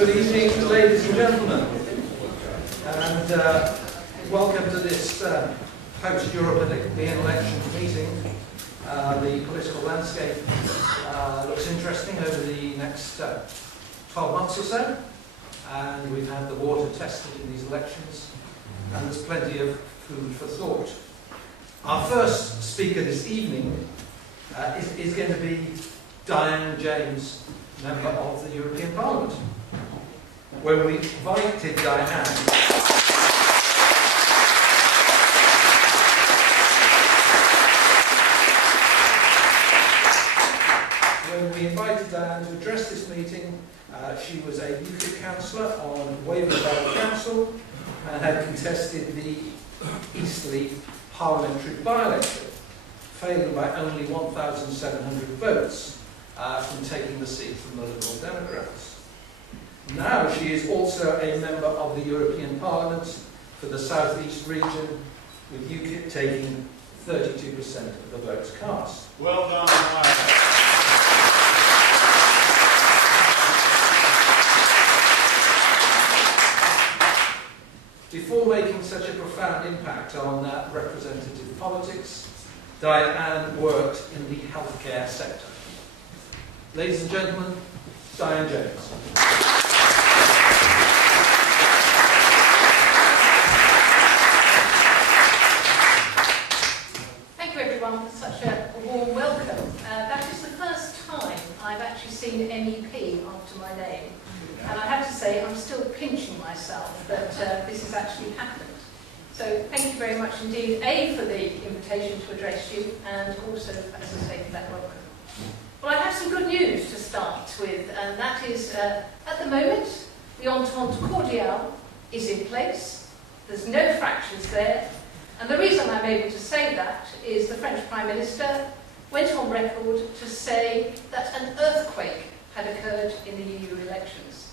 Good evening, ladies and gentlemen, and welcome to this post-European election meeting. The political landscape looks interesting over the next 12 months or so, and we've had the water tested in these elections, and there's plenty of food for thought. Our first speaker this evening is going to be Diane James, member of the European Parliament. When we invited Diane, to address this meeting, she was a UKIP councillor on Waverley Borough Council and had contested the Eastleigh parliamentary by-election, failing by only 1,700 votes from taking the seat from the Liberal Democrats. Now she is also a member of the European Parliament for the South East region, with UKIP taking 32% of the votes cast. Well done. Before making such a profound impact on representative politics, Diane worked in the healthcare sector. Ladies and gentlemen, Diane James. Thank you everyone for such a warm welcome. That is the first time I've actually seen MEP after my name. And I have to say, I'm still pinching myself that this has actually happened. So thank you very much indeed, A, for the invitation to address you, and also, as I say, for that welcome. Well, I have some good news to start with, and that is, at the moment, the Entente Cordiale is in place. There's no fractures there. And the reason I'm able to say that is the French Prime Minister went on record to say that an earthquake had occurred in the EU elections.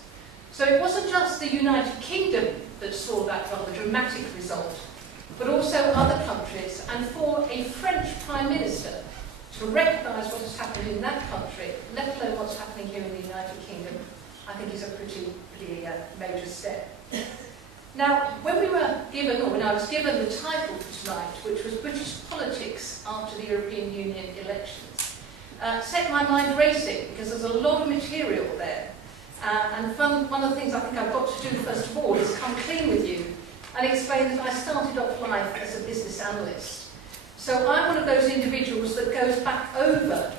So it wasn't just the United Kingdom that saw that rather dramatic result, but also other countries. And for a French Prime Minister to recognise what has happened in that country, let alone what's happening here in the United Kingdom, I think is a pretty major step. Now, when we were given, or when I was given the title for tonight, which was British Politics After the European Union Elections, set my mind racing, because there's a lot of material there. And one of the things I think I've got to do first of all is come clean with you and explain that I started off life as a business analyst. So I'm one of those individuals that goes back over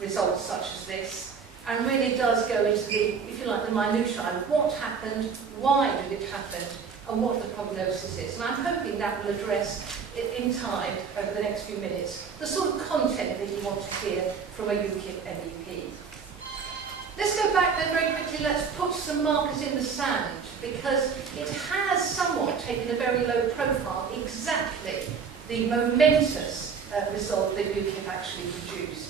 results such as this and really does go into the, if you like, the minutiae of what happened, why did it happen, and what the prognosis is. And I'm hoping that will address, in time, over the next few minutes, the sort of content that you want to hear from a UKIP MEP. Let's go back then very quickly. Let's put some markers in the sand, because it has somewhat taken a very low profile, exactly the momentous result that UKIP actually produced.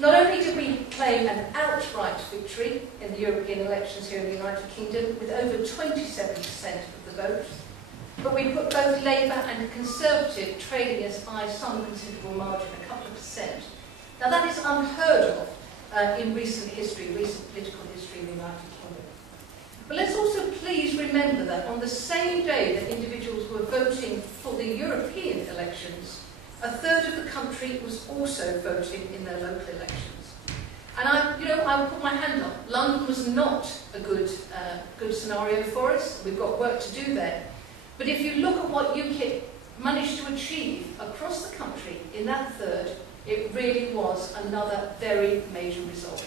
Not only did we claim an outright victory in the European elections here in the United Kingdom with over 27% of the vote, but we put both Labour and Conservative trailing us by some considerable margin, a couple of percent. Now that is unheard of in recent history, recent political history in the United Kingdom. But let's also please remember that on the same day that individuals were voting for the European elections, a third of the country was also voting in their local elections. And I will put my hand up. London was not a good scenario for us. We've got work to do there. But if you look at what UKIP managed to achieve across the country in that third, it really was another very major result.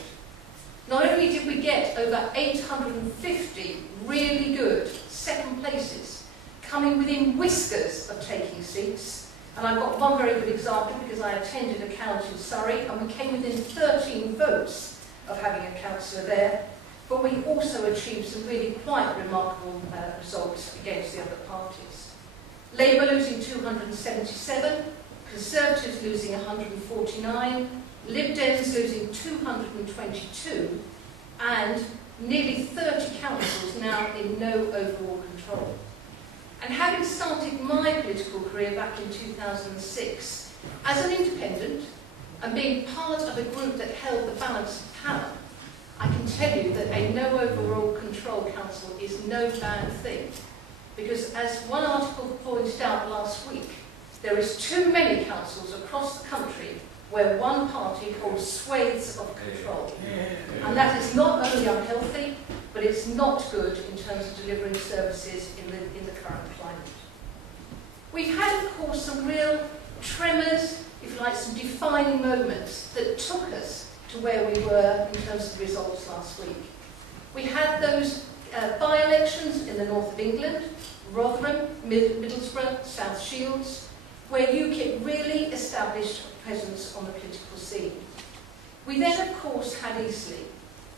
Not only did we get over 850 really good second places, coming within whiskers of taking seats, and I've got one very good example because I attended a county in Surrey and we came within 13 votes of having a councillor there, but we also achieved some really quite remarkable results against the other parties. Labour losing 277, Conservatives losing 149, Lib Dems losing 222, and nearly 30 councils now in no overall control. And having started my political career back in 2006 as an independent and being part of a group that held the balance of power, I can tell you that a no overall control council is no bad thing. Because as one article pointed out last week, there is too many councils across the country where one party holds swathes of control. And that is not only unhealthy, but it's not good in terms of delivering services in the current climate. We've had, of course, some real tremors, if you like, some defining moments that took us to where we were in terms of the results last week. We had those by-elections in the north of England, Rotherham, Middlesbrough, South Shields, where UKIP really established a presence on the political scene. We then, of course, had Eastleigh.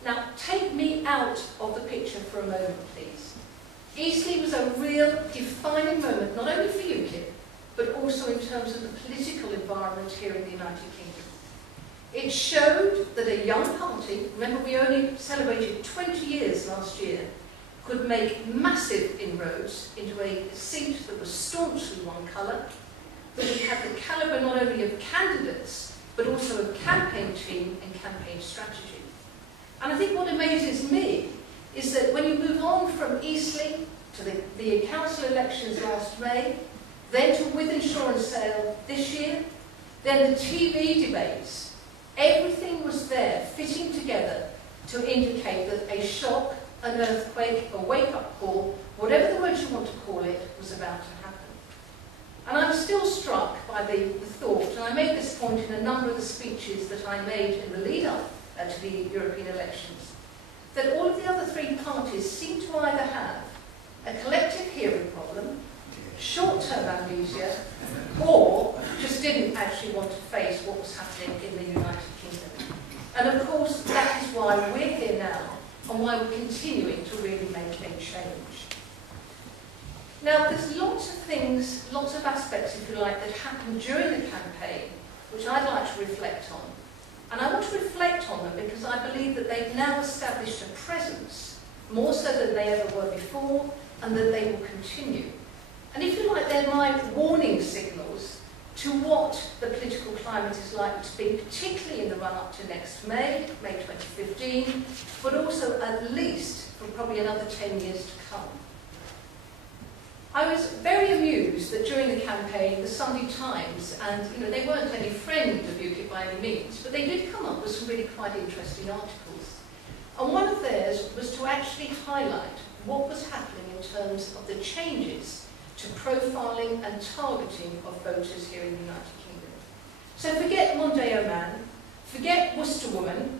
Now, take me out of the picture for a moment, please. Eastleigh was a real defining moment, not only for UKIP, but also in terms of the political environment here in the United Kingdom. It showed that a young party, remember we only celebrated 20 years last year, could make massive inroads into a seat that was staunchly one colour, that it had the calibre not only of candidates, but also of campaign team and campaign strategy. And I think what amazes me is that when you move on from Eastleigh to the council elections last May, then to Wythenshawe and Sale this year, then the TV debates, everything was there fitting together to indicate that a shock, an earthquake, a wake-up call, whatever the word you want to call it, was about to happen. And I'm still struck by the thought, and I made this point in a number of the speeches that I made in the lead-up to the European elections, that all of the other three parties seem to either have a collective hearing problem, short-term amnesia, or just didn't actually want to face what was happening in the United Kingdom. And of course, that is why we're here now, and why we're continuing to really make a change. Now, there's lots of things, lots of aspects, if you like, that happened during the campaign, which I'd like to reflect on. And I want to reflect on them because I believe that they've now established a presence, more so than they ever were before, and that they will continue. And if you like, they're my warning signals to what the political climate is likely to be, particularly in the run-up to next May 2015, but also at least for probably another 10 years to come. I was very amused that during the campaign, the Sunday Times, and they weren't any friend of UKIP by any means, but they did come up with some really quite interesting articles. And one of theirs was to actually highlight what was happening in terms of the changes to profiling and targeting of voters here in the United Kingdom. So forget Mondeo Man, forget Worcester Woman,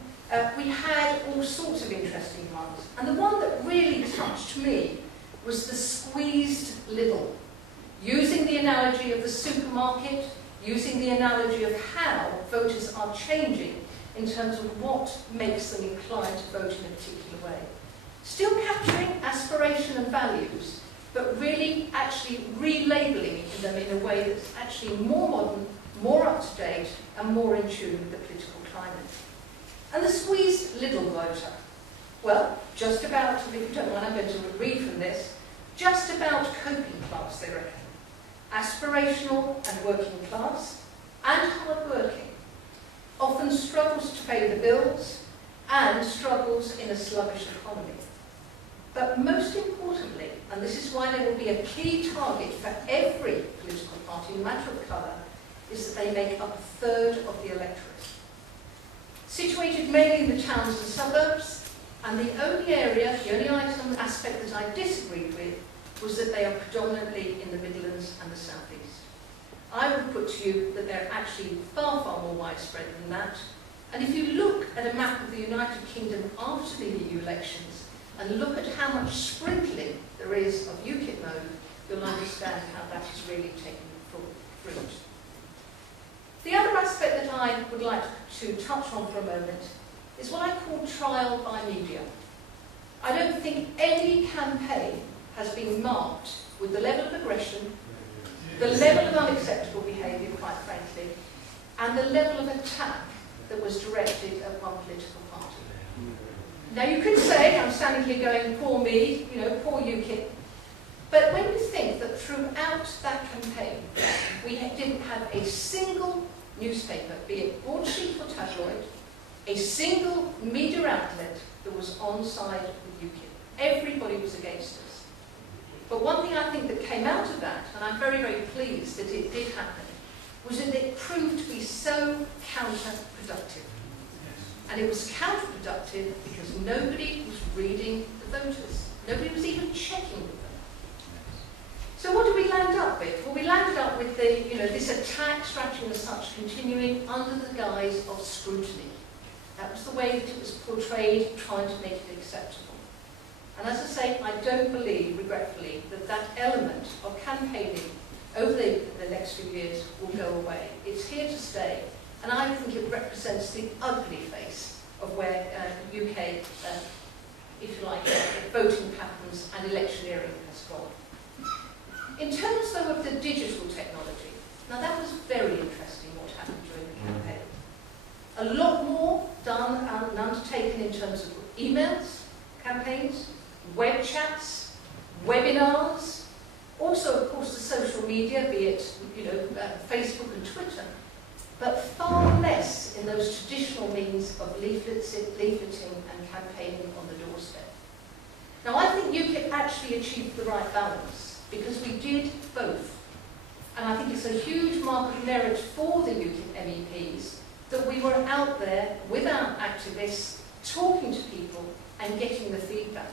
we had all sorts of interesting ones. And the one that really touched me was the squeezed Lidl, using the analogy of the supermarket, using the analogy of how voters are changing in terms of what makes them inclined to vote in a particular way. Still capturing aspiration and values, but really actually relabeling them in a way that's actually more modern, more up-to-date, and more in tune with the political climate. And the squeezed Lidl voter. Well, just about, if you don't mind, I'm going to read from this, just about coping class, they reckon. Aspirational and working class, and hard-working. Often struggles to pay the bills, and struggles in a sluggish economy. But most importantly, and this is why they will be a key target for every political party, no matter of colour, is that they make up a third of the electorate. Situated mainly in the towns and suburbs, and the only area, the only item, aspect that I disagreed with was that they are predominantly in the Midlands and the South East. I would put to you that they're actually far, far more widespread than that. And if you look at a map of the United Kingdom after the EU elections, and look at how much sprinkling there is of UKIP mode, you'll understand how that is really taking fruit. The other aspect that I would like to touch on for a moment is what I call trial by media. I don't think any campaign has been marked with the level of aggression, the level of unacceptable behaviour, quite frankly, and the level of attack that was directed at one political party. Now you could say, I'm standing here going, poor me, poor UKIP, but when you think that throughout that campaign, we didn't have a single newspaper, be it broadsheet or tabloid, a single media outlet that was on side with UKIP. everybody was against us. But one thing I think that came out of that, and I'm very, very pleased that it did happen, was that it proved to be so counterproductive. And it was counterproductive because nobody was reading the voters. Nobody was even checking with them. So what did we land up with? Well, we landed up with this attack strategy and such continuing under the guise of scrutiny. That was the way that it was portrayed, trying to make it acceptable. And as I say, I don't believe, regretfully, that that element of campaigning over the next few years will go away. It's here to stay, and I think it represents the ugly face of where UK, if you like, voting patterns and electioneering has gone. In terms, though, of the digital technology, now that was very interesting what happened during the campaign. A lot more done and undertaken in terms of emails, campaigns, web chats, webinars, also, of course, the social media, be it Facebook and Twitter, but far less in those traditional means of leafleting and campaigning on the doorstep. Now, I think UKIP actually achieved the right balance, because we did both. And I think it's a huge mark of merit for the UKIP MEPs that we were out there with our activists, talking to people and getting the feedback.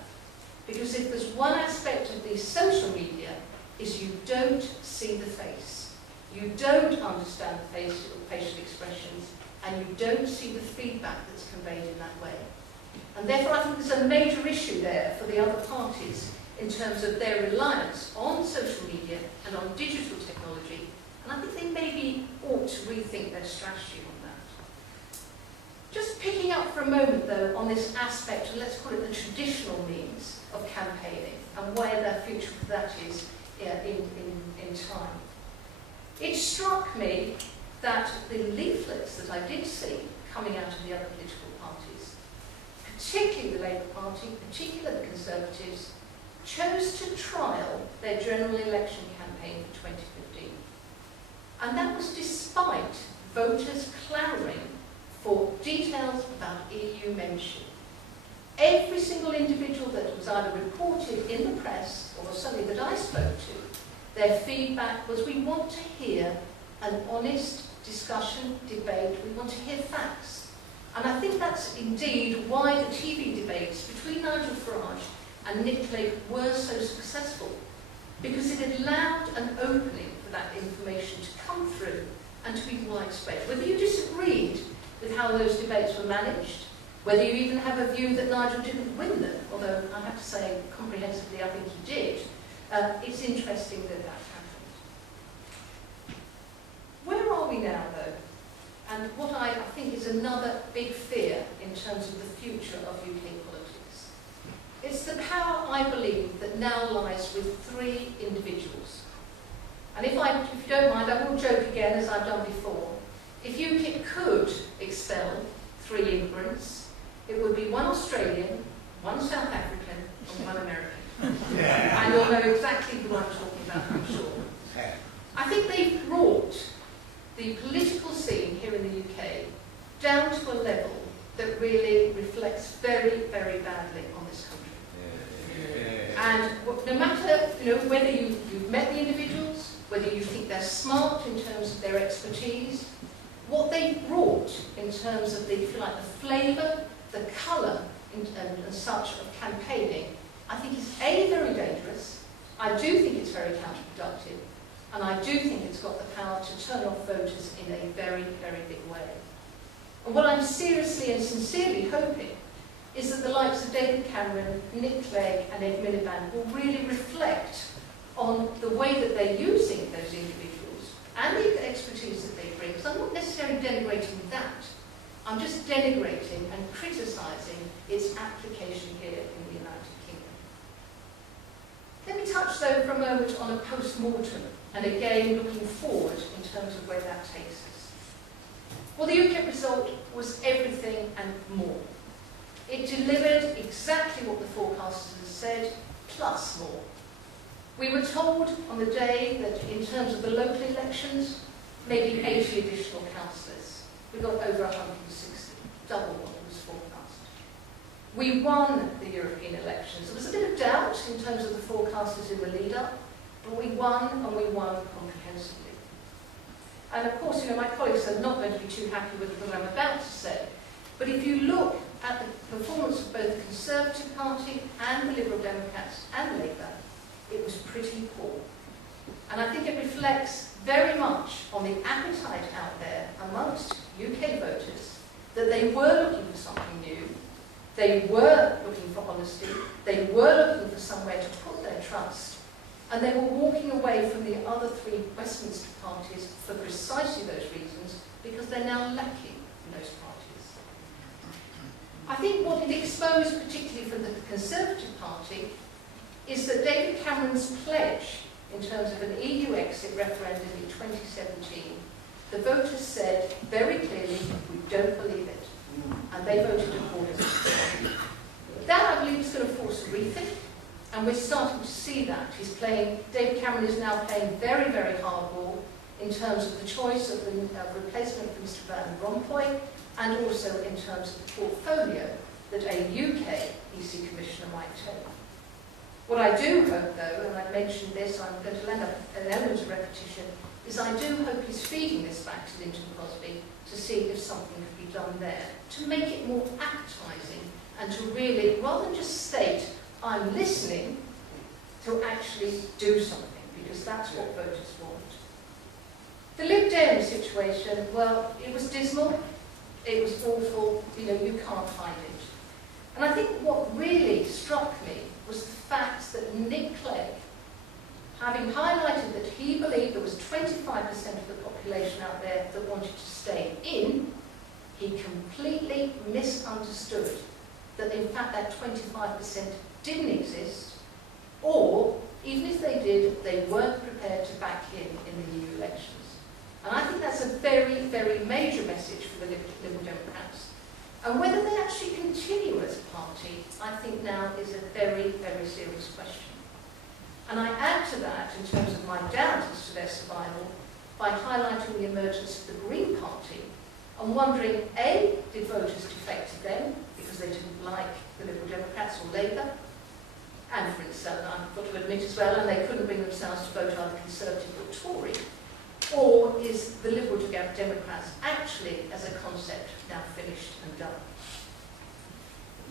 Because if there's one aspect of the social media, is you don't see the face. You don't understand the facial expressions, and you don't see the feedback that's conveyed in that way. And therefore I think there's a major issue there for the other parties in terms of their reliance on social media and on digital technology, and I think they maybe ought to rethink their strategy on that. Just picking up for a moment, though, on this aspect, let's call it the traditional means of campaigning, and where the future of that is in time. It struck me that the leaflets that I did see coming out of the other political parties, particularly the Labour Party, particularly the Conservatives, chose to trial their general election campaign for 2015. And that was despite voters clamouring for details about EU membership. Every single individual that was either reported in the press, or certainly that I spoke to, their feedback was, we want to hear an honest discussion, debate, we want to hear facts. And I think that's indeed why the TV debates between Nigel Farage and Nick Clegg were so successful, because it allowed an opening for that information to come through and to be widespread. Whether you disagreed with how those debates were managed, whether you even have a view that Nigel didn't win them, although I have to say comprehensively I think he did, it's interesting that that happened. Where are we now, though? And what I think is another big fear in terms of the future of UK politics. It's the power, I believe, that now lies with three individuals. And if you don't mind, I will joke again, as I've done before. If UKIP could expel 3 immigrants, it would be 1 Australian, 1 South African, and 1 American. Yeah. And you'll know exactly who I'm talking about, I'm sure. I think they've brought the political scene here in the UK down to a level that really reflects very, very badly on this country. And no matter whether you've met the individuals, whether you think they're smart in terms of their expertise, what they've brought in terms of the, if you like, the flavour, the colour and such of campaigning, I think is A, very dangerous. I do think it's very counterproductive. And I do think it's got the power to turn off voters in a very, very big way. And what I'm seriously and sincerely hoping is that the likes of David Cameron, Nick Clegg and Ed Miliband will really reflect on the way that they're using those individuals and the expertise that they bring. Because I'm not necessarily denigrating that. I'm just denigrating and criticising its application here in the United Kingdom. Let me touch, though, for a moment on a post-mortem, and again looking forward in terms of where that takes us. Well, the UKIP result was everything and more. It delivered exactly what the forecasters had said, plus more. We were told on the day that in terms of the local elections, maybe 80 additional councillors. We got over 160, double what was forecast. We won the European elections. There was a bit of doubt in terms of the forecasters in the lead-up, but we won, and we won comprehensively. And of course, my colleagues are not going to be too happy with what I'm about to say, but if you look at the performance of both the Conservative Party and the Liberal Democrats and Labour, it was pretty poor. And I think it reflects very much on the appetite out there amongst UK voters that they were looking for something new, they were looking for honesty, they were looking for somewhere to put their trust, and they were walking away from the other three Westminster parties for precisely those reasons, because they're now lacking in those parties. I think what it exposed, particularly for the Conservative Party, is that David Cameron's pledge in terms of an EU exit referendum in 2017, the voters said very clearly, we don't believe it, and they voted accordingly. That, I believe, is going to force a rethink, and we're starting to see that. David Cameron is now playing very, very hardball in terms of the choice of the replacement for Mr. Van Rompuy, and also in terms of the portfolio that a UK EC Commissioner might take. What I do hope, though, and I've mentioned this, I'm going to lend up an element of repetition, is I do hope he's feeding this back to Linton Crosby to see if something could be done there, to make it more appetising, and to really, rather than just state, I'm listening, to actually do something, because that's what voters want. The Lib Dem situation, well, it was dismal, it was awful, you can't hide it. And I think what really struck me was the fact that Nick Clegg, having highlighted that he believed there was 25% of the population out there that wanted to stay in, he completely misunderstood that in fact that 25% didn't exist, or even if they did, they weren't prepared to back him in the EU elections. And I think that's a very, very major message for the Liberal Democrats. And whether they actually continue as a party, I think now is a very, very serious question. And I add to that, in terms of my doubt as to their survival, by highlighting the emergence of the Green Party and wondering, A, did voters defect to them because they didn't like the Liberal Democrats or Labour? And for instance, I've got to admit as well, and they couldn't bring themselves to vote either Conservative or Tory. Or is the Liberal Democrats actually, as a concept, now finished and done?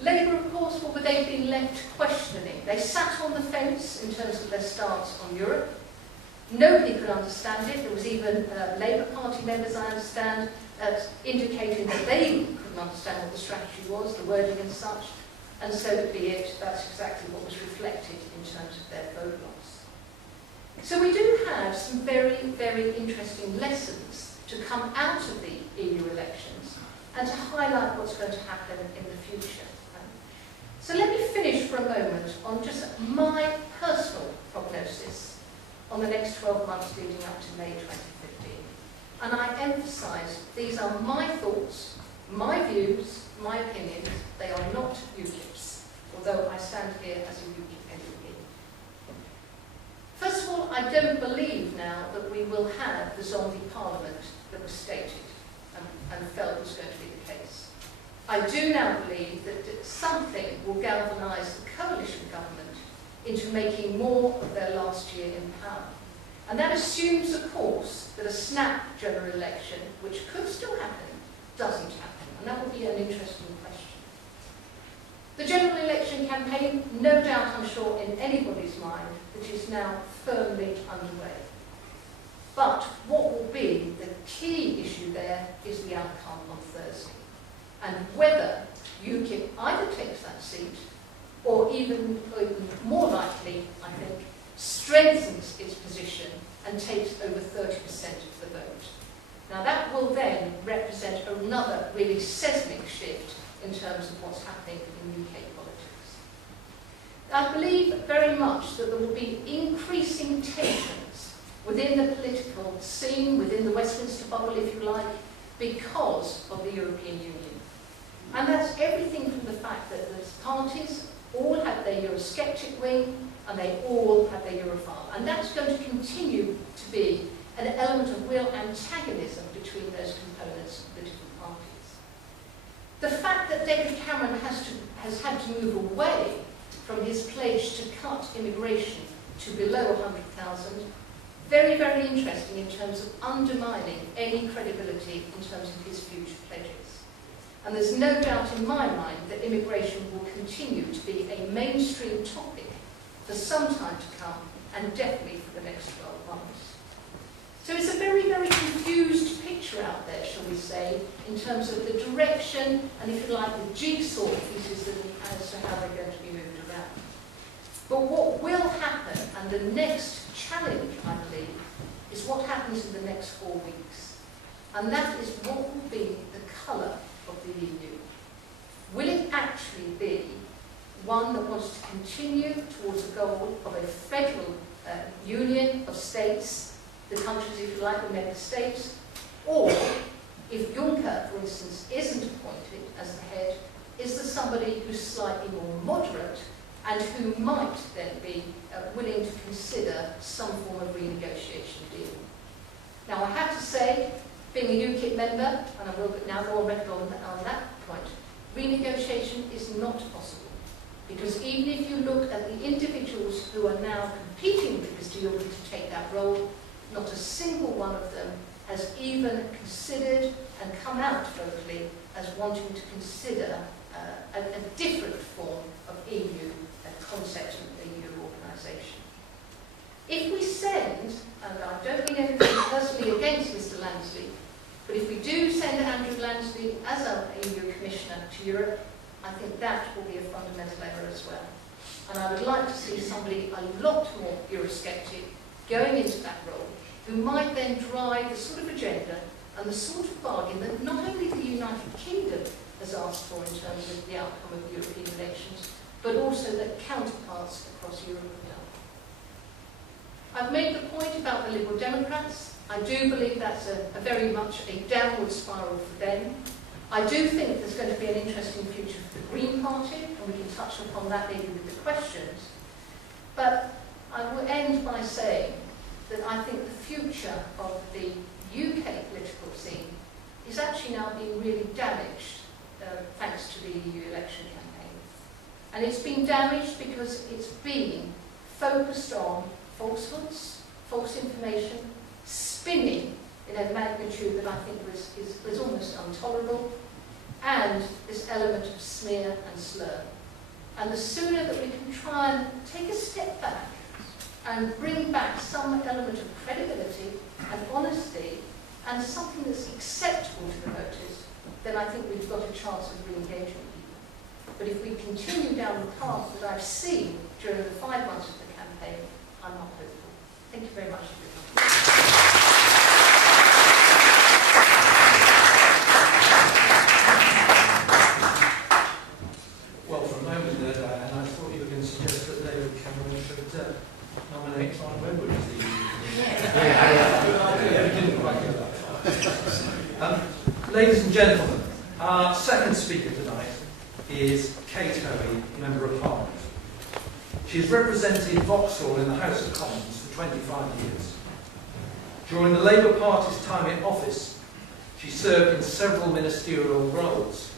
Labour, of course, what were they being left questioning? They sat on the fence in terms of their stance on Europe. Nobody could understand it. There was even Labour Party members, I understand, indicating that they couldn't understand what the strategy was, the wording and such. And so be it, that's exactly what was reflected in terms of their vote loss. So we do have some very, very interesting lessons to come out of the EU elections and to highlight what's going to happen in the future. So let me finish for a moment on just my personal prognosis on the next 12 months leading up to May 2015. And I emphasise these are my thoughts, my views, my opinions. They are not UKIP's, although I stand here as a UKIP MEP. First of all, I don't believe now that we will have the zombie parliament that was stated and felt was going to be the case. I do now believe that something will galvanise the coalition government into making more of their last year in power. And that assumes, of course, that a snap general election, which could still happen, doesn't happen. And that will be an interesting question. The general election campaign, no doubt, I'm sure, in anybody's mind, that is now firmly underway. But what will be the key issue there is the outcome on Thursday. And whether UKIP either takes that seat or even more likely, I think, strengthens its position and takes over 30% of the vote. Now that will then represent another really seismic shift in terms of what's happening in UK politics. I believe very much that there will be increasing tensions within the political scene, within the Westminster bubble, if you like, because of the European Union. And that's everything from the fact that the parties all have their Eurosceptic wing and they all have their Europhile. And that's going to continue to be an element of real antagonism between those components of the different parties. The fact that David Cameron has had to move away from his pledge to cut immigration to below 100,000, very, very interesting in terms of undermining any credibility in terms of his future pledges. And there's no doubt in my mind that immigration will continue to be a mainstream topic for some time to come, and definitely for the next 12 months. So it's a very, very confused picture out there, shall we say, in terms of the direction and, if you like, the jigsaw pieces as to how they're going to be moved around. But what will happen, and the next challenge, I believe, is what happens in the next 4 weeks. And that is what will be the colour of the EU. Will it actually be one that wants to continue towards the goal of a federal union of states, the countries, if you like, the member states, or if Juncker, for instance, isn't appointed as the head, is there somebody who's slightly more moderate and who might then be willing to consider some form of renegotiation deal? Now, I have to say, being a UKIP member, and I will now go on record on that point, renegotiation is not possible. Because even if you look at the individuals who are now competing with this deal to take that role, not a single one of them has even considered and come out vocally as wanting to consider a different form of EU, a concept of the EU organisation. If we send, and I don't mean anything personally against Mr. Lansley, but if we do send Andrew Lansley as our EU Commissioner to Europe, I think that will be a fundamental error as well. And I would like to see somebody a lot more Eurosceptic going into that role, who might then drive the sort of agenda and the sort of bargain that not only the United Kingdom has asked for in terms of the outcome of the European elections, but also that counterparts across Europe have done. I've made the point about the Liberal Democrats. I do believe that's a very much a downward spiral for them. I do think there's going to be an interesting future for the Green Party, and we can touch upon that maybe with the questions. But I will end by saying that I think the future of the UK political scene is actually now being really damaged thanks to the EU election campaign. And it's been damaged because it's been focused on falsehoods, false information, spinning in a magnitude that I think was almost intolerable, and this element of smear and slur. And the sooner that we can try and take a step back and bring back some element of credibility and honesty and something that's acceptable to the voters, then I think we've got a chance of re-engaging people. But if we continue down the path that I've seen during the 5 months of the campaign, I'm not hopeful. Thank you very much, everyone. Well, for a moment there, Diane, I thought you were going to suggest that David Cameron should nominate Simon Webber as the Yeah, we didn't quite get that far. Ladies and gentlemen, our second speaker tonight is Kate Hoey, Member of Parliament. She has represented Vauxhall in the House of Commons for 25 years. During the Labour Party's time in office, she served in several ministerial roles,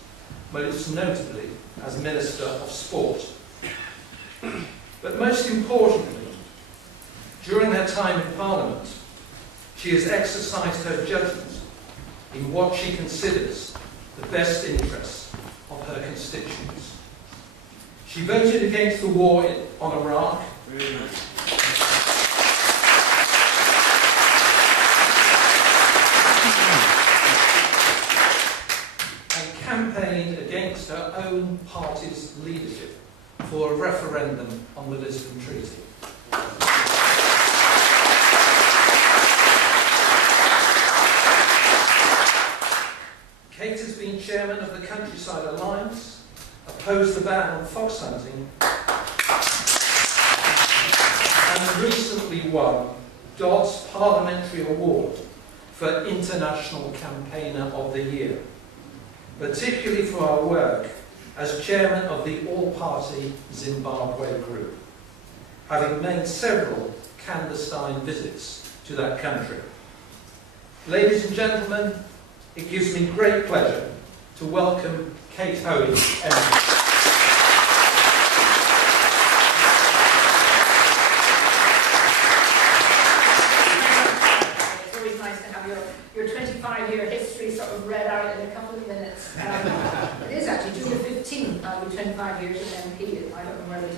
most notably as Minister of Sport. But most importantly, during her time in Parliament, she has exercised her judgment in what she considers the best interests of her constituents. She voted against the war on Iraq, and campaigned against her own party's leadership for a referendum on the Lisbon Treaty. Kate has been chairman of the Countryside Alliance, opposed the ban on fox hunting, and recently won Dodd's Parliamentary Award for International Campaigner of the Year, particularly for our work as chairman of the all-party Zimbabwe group, having made several clandestine visits to that country. Ladies and gentlemen, it gives me great pleasure to welcome Kate Hoey.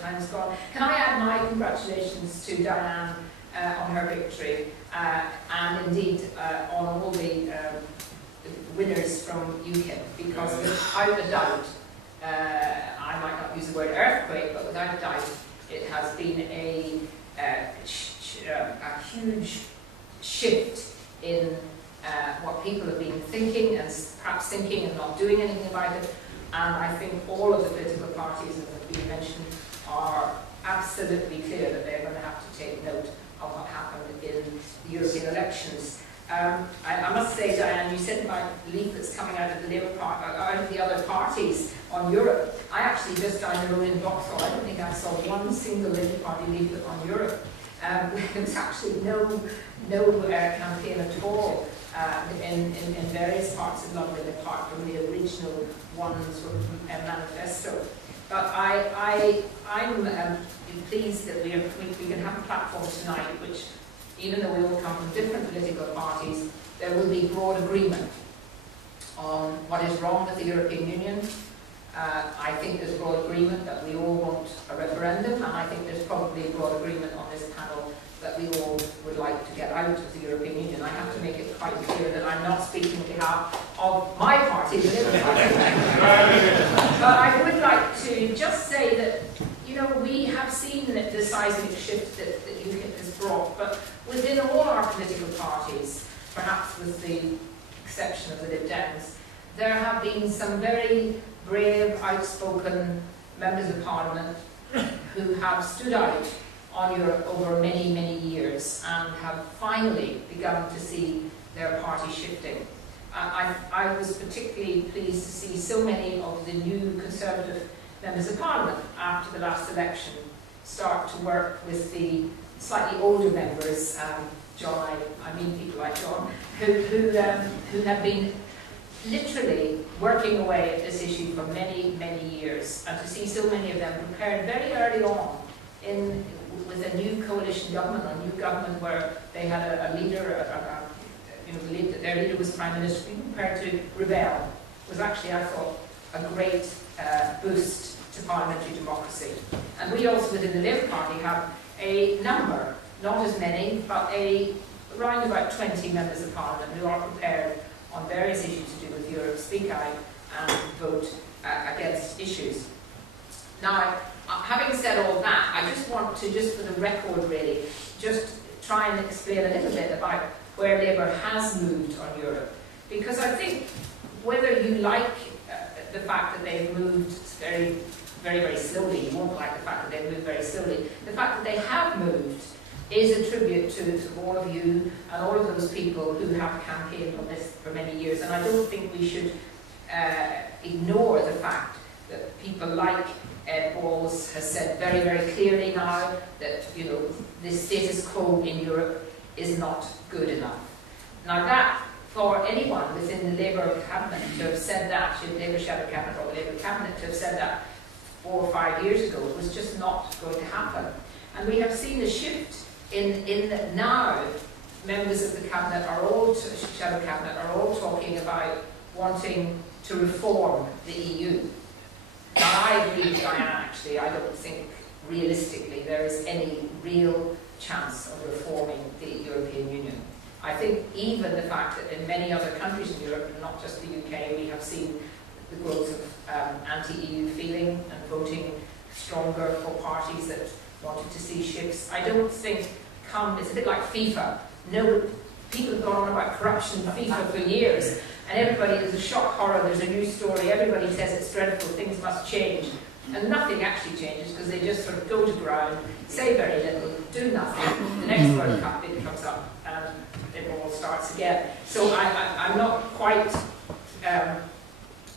time's gone. Can I add my congratulations to Diane on her victory, and indeed on all the winners from UKIP, because without a doubt, I might not use the word earthquake, but without a doubt, it has been a huge shift in what people have been thinking, and perhaps thinking and not doing anything about it. And I think all of the political parties that have been mentioned are absolutely clear that they're going to have to take note of what happened in the European elections. I must say, Diane, you said about leaflets coming out of the Labour Party, out of the other parties on Europe. I actually just down the road in Vauxhall, I don't think I saw one single Labour Party leaflet on Europe. There was actually no campaign at all in various parts of London, apart from the original one sort of manifesto. But I'm pleased that we can have a platform tonight which, even though we all come from different political parties, there will be broad agreement on what is wrong with the European Union. I think there's broad agreement that we all want a referendum, and I think there's probably broad agreement on this panel that we all would like to get out of the European Union. I have to make it quite clear that I'm not speaking on behalf of my party, the Labour Party. But I would like to just say that, you know, we have seen the seismic shift that UKIP has brought, but within all our political parties, perhaps with the exception of the Lib Dems, there have been some very brave, outspoken members of Parliament who have stood out on Europe over many, many years and have finally begun to see their party shifting. I was particularly pleased to see so many of the new Conservative members of Parliament after the last election start to work with the slightly older members, John, I mean people like John, who have been literally working away at this issue for many, many years, and to see so many of them prepared very early on with a new coalition government, a new government where they had a leader, believed that their leader was Prime Minister, being prepared to rebel, was actually, I thought, a great boost to parliamentary democracy. And we also within the Labour Party have a number, not as many, but around about 20 members of Parliament who are prepared on various issues to do with Europe, speak out and vote against issues. Now, having said all that, I just want to, just for the record really, just try and explain a little bit about where Labour has moved on Europe. Because I think whether you like the fact that they've moved very, very, very slowly, you won't like the fact that they've moved very slowly, the fact that they have moved is a tribute to all of you and all of those people who have campaigned on this for many years. And I don't think we should ignore the fact that people like Ed Balls has said very, very clearly now that, you know, the status quo in Europe is not good enough. Now that, for anyone within the Labour cabinet to have said that, the Labour shadow cabinet or the Labour cabinet to have said that 4 or 5 years ago, was just not going to happen. And we have seen a shift in that now members of the cabinet are all, shadow cabinet, are all talking about wanting to reform the EU. Now I agree with Diane actually, I don't think realistically there is any real chance of reforming the European Union. I think even the fact that in many other countries in Europe, and not just the UK, we have seen the growth of anti-EU feeling and voting stronger for parties that wanted to see shifts. I don't think it's a bit like FIFA. No, people have gone on about corruption in FIFA for years, and everybody, there's a shock horror, there's a new story, everybody says it's dreadful, things must change. And nothing actually changes because they just sort of go to ground, say very little, do nothing. The next World Cup bid comes up and it all starts again. So I'm not quite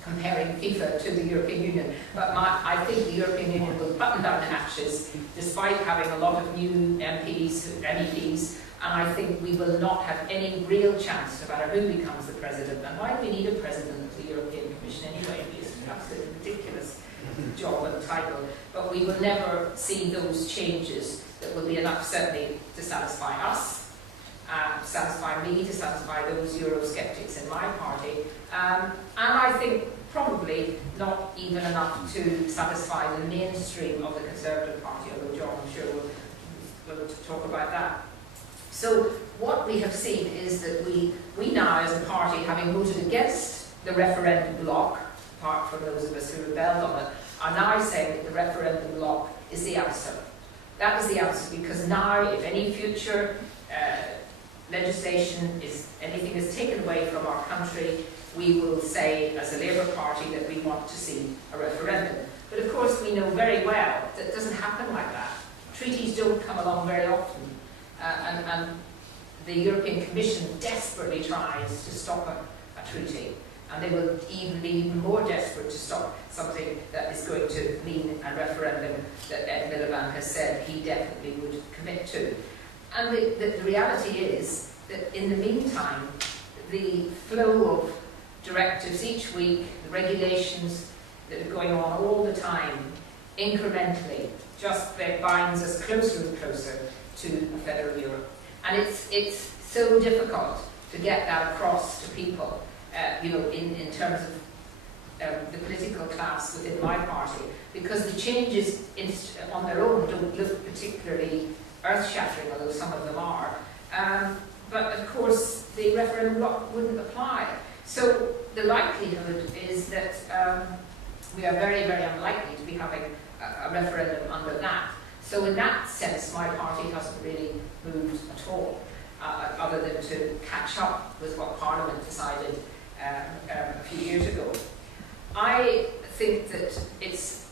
comparing FIFA to the European Union, but I think the European Union will button down the hatches despite having a lot of new MEPs, and I think we will not have any real chance, no matter who becomes the president. And why do we need a president of the European Commission anyway? It's an absolutely ridiculous job and title, but we will never see those changes that will be enough certainly to satisfy us, to satisfy me, to satisfy those Eurosceptics in my party, and I think probably not even enough to satisfy the mainstream of the Conservative Party, although John, I'm sure, will talk about that. So what we have seen is that we now, as a party, having voted against the referendum bloc, apart from those of us who rebelled on it, are now saying that the referendum bloc is the answer. That is the answer, because now, if any future legislation anything is taken away from our country, we will say, as a Labour Party, that we want to see a referendum. But of course, we know very well that it doesn't happen like that. Treaties don't come along very often, and the European Commission desperately tries to stop a treaty, and they will be even more desperate to stop something that is going to mean a referendum that Ed Miliband has said he definitely would commit to. And the reality is that in the meantime, the flow of directives each week, the regulations that are going on all the time, incrementally, just binds us closer and closer to a federal Europe. And it's so difficult to get that across to people, in terms of the political class within my party, because the changes on their own don't look particularly earth-shattering, although some of them are. But of course, the referendum bloc wouldn't apply. So the likelihood is that we are very, very unlikely to be having a referendum under that. So in that sense, my party hasn't really moved at all, other than to catch up with what Parliament decided a few years ago. I think that it's,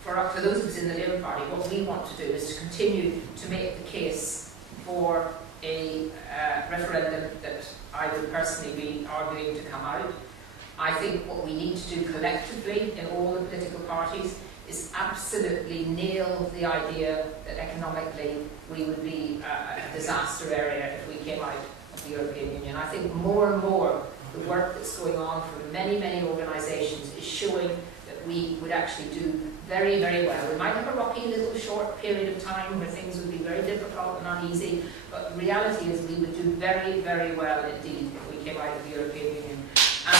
for those of us in the Labour Party, what we want to do is to continue to make the case for a referendum that I would personally be arguing to come out. I think what we need to do collectively in all the political parties is absolutely nail the idea that economically we would be a disaster area if we came out of the European Union. I think more and more the work that's going on from many, many organisations is showing that we would actually do very, very well. We might have a rocky little short period of time where things would be very difficult and uneasy, but the reality is we would do very, very well indeed if we came out of the European Union. And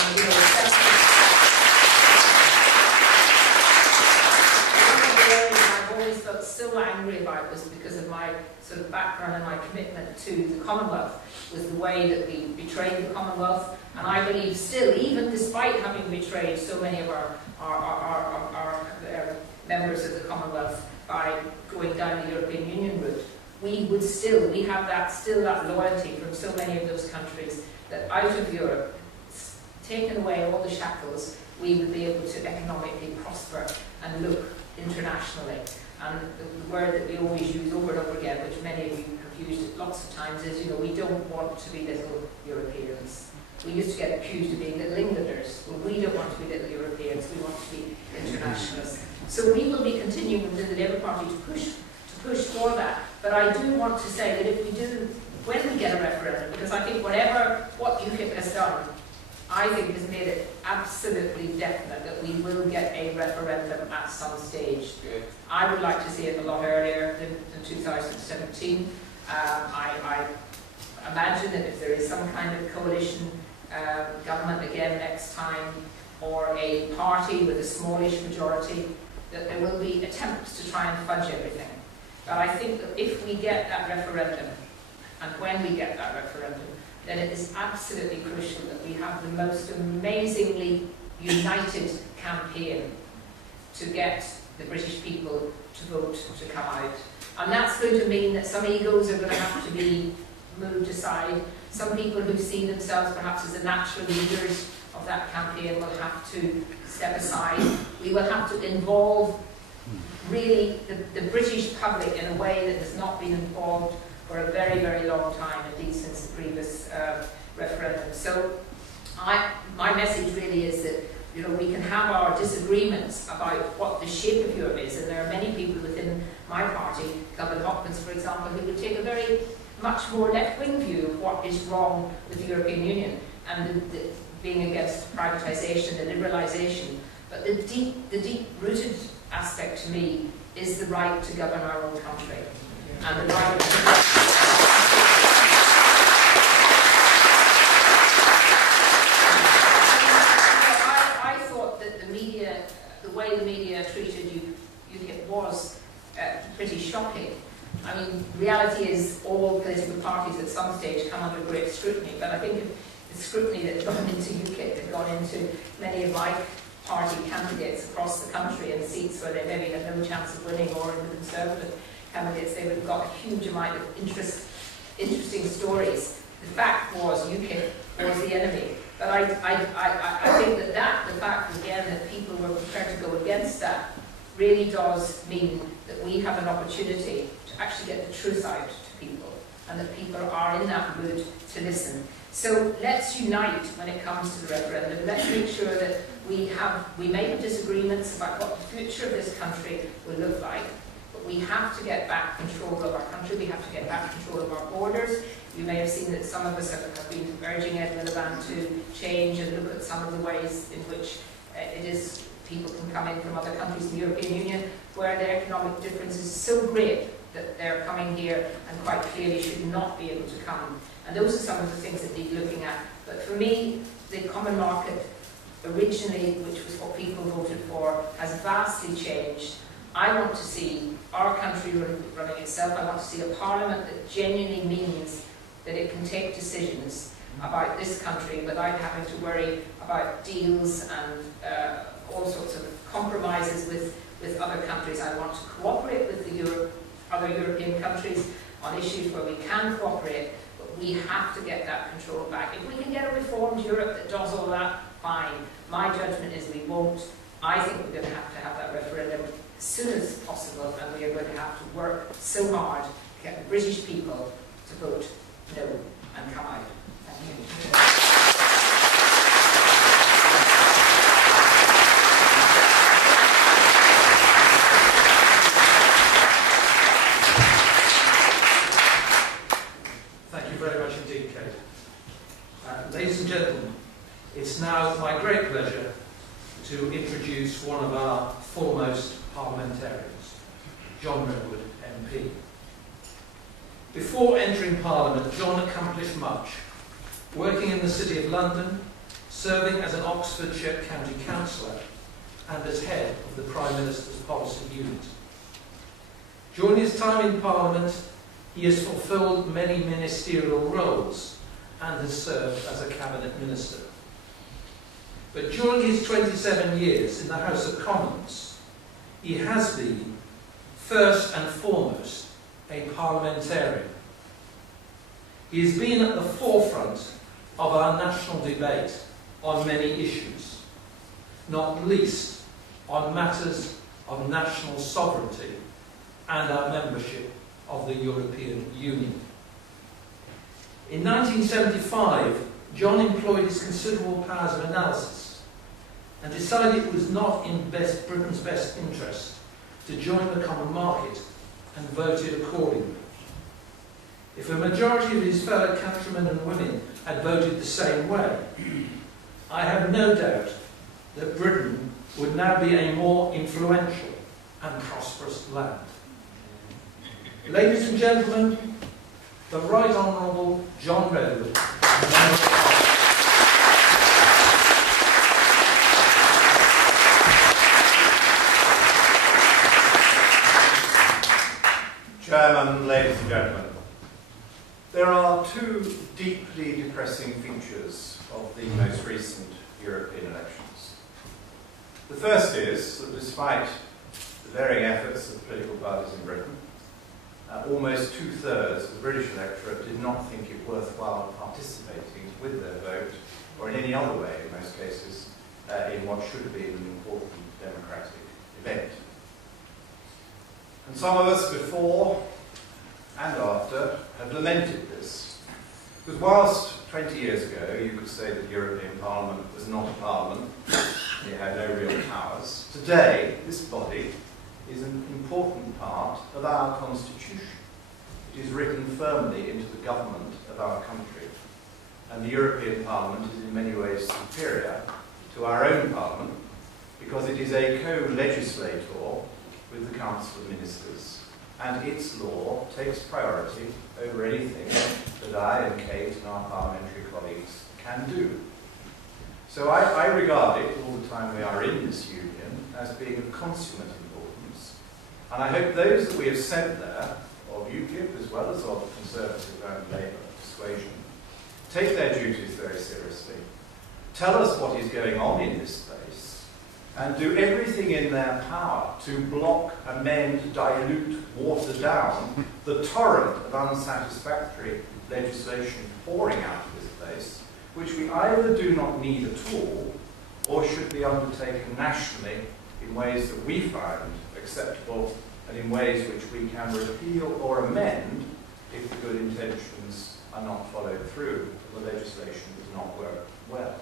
I've always felt so angry about was because of my sort of background and my commitment to the Commonwealth, was the way that we betrayed the Commonwealth. And I believe still, even despite having betrayed so many of our members of the Commonwealth by going down the European Union route, we have still that loyalty from so many of those countries that out of Europe, taken away all the shackles, we would be able to economically prosper and look internationally. And the word that we always use over and over again, which many of you have used it lots of times, is, we don't want to be little Europeans. We used to get accused of being little Englanders. Well, we don't want to be little Europeans, we want to be internationalists. So we will be continuing within the Labour Party to push for that. But I do want to say that if we do, when we get a referendum, because I think what UKIP has done, I think has made it absolutely definite that we will get a referendum at some stage. Good. I would like to see it a lot earlier than 2017. I imagine that if there is some kind of coalition government again next time, or a party with a smallish majority, that there will be attempts to try and fudge everything. But I think that if we get that referendum, and when we get that referendum, then it is absolutely crucial that we have the most amazingly united campaign to get the British people to vote to come out. And that's going to mean that some egos are going to have to be moved aside. Some people who see themselves perhaps as the natural leaders of that campaign will have to step aside. We will have to involve really the British public in a way that has not been involved for a very, very long time, indeed since the previous referendum. So my message really is that we can have our disagreements about what the shape of Europe is, and there are many people within my party, Gavin Hopkins for example, who would take a very much more left-wing view of what is wrong with the European Union and being against privatisation and liberalisation. But the deep-rooted aspect to me is the right to govern our own country. And the right I thought pretty shocking. I mean, reality is all political parties at some stage come under great scrutiny, but I think the scrutiny that's gone into UKIP, has gone into many of my party candidates across the country in seats where they maybe had no chance of winning, or in the Conservative candidates, they would have got a huge amount of interesting stories. The fact was UKIP was the enemy. But I think that the fact, again, that people were prepared to go against that really does mean that we have an opportunity to actually get the truth out to people, and that people are in that mood to listen. So let's unite when it comes to the referendum. Let's make sure that we may have disagreements about what the future of this country will look like, but we have to get back control of our country. We have to get back control of our borders. You may have seen that some of us have been urging Ed Miliband to change and look at some of the ways in which it is people can come in from other countries in the European Union where the economic difference is so great that they're coming here and quite clearly should not be able to come. And those are some of the things that need looking at. But for me, the common market originally, which was what people voted for, has vastly changed. I want to see our country running itself. I want to see a parliament that genuinely means that it can take decisions about this country without having to worry about deals and all sorts of compromises with other countries. I want to cooperate with the other European countries on issues where we can cooperate, but we have to get that control back. If we can get a reformed Europe that does all that, fine. My judgment is we won't. I think we're going to have that referendum as soon as possible, and we are going to have to work so hard to get the British people to vote no and come out. Thank you. Thank you very much indeed, Kate. Ladies and gentlemen, it's now my great pleasure to introduce one of our foremost parliamentarians, John Redwood, MP. Before entering Parliament, John accomplished much, working in the City of London, serving as an Oxfordshire County Councillor, and as head of the Prime Minister's Policy Unit. During his time in Parliament, he has fulfilled many ministerial roles and has served as a Cabinet Minister. But during his 27 years in the House of Commons, he has been, first and foremost, a parliamentarian. He has been at the forefront of our national debate on many issues, not least on matters of national sovereignty and our membership of the European Union. In 1975, John employed his considerable powers of analysis and decided it was not in Britain's best interest to join the common market, and voted accordingly. If a majority of his fellow countrymen and women had voted the same way, I have no doubt that Britain would now be a more influential and prosperous land. Ladies and gentlemen, the Right Honourable John Redwood, Member of Parliament. Chairman, ladies and gentlemen, there are two deeply depressing features of the most recent European elections. The first is that despite the varying efforts of political parties in Britain, almost two-thirds of the British electorate did not think it worthwhile participating with their vote, or in any other way, in most cases, in what should have been an important democratic event. And some of us before and after have lamented this. Because whilst 20 years ago you could say that the European Parliament was not a parliament, it had no real powers, today this body is an important part of our constitution. It is written firmly into the government of our country. And the European Parliament is in many ways superior to our own Parliament because it is a co-legislator with the Council of Ministers, and its law takes priority over anything that I and Kate and our parliamentary colleagues can do. So I regard it, all the time we are in this union, as being of consummate importance And I hope those that we have sent there, of UKIP as well as of the Conservative and Labour persuasion, take their duties very seriously, tell us what is going on in this space, and do everything in their power to block, amend, dilute, water down the torrent of unsatisfactory legislation pouring out of this place, which we either do not need at all, or should be undertaken nationally in ways that we find acceptable and in ways which we can repeal or amend if the good intentions are not followed through, or the legislation does not work well.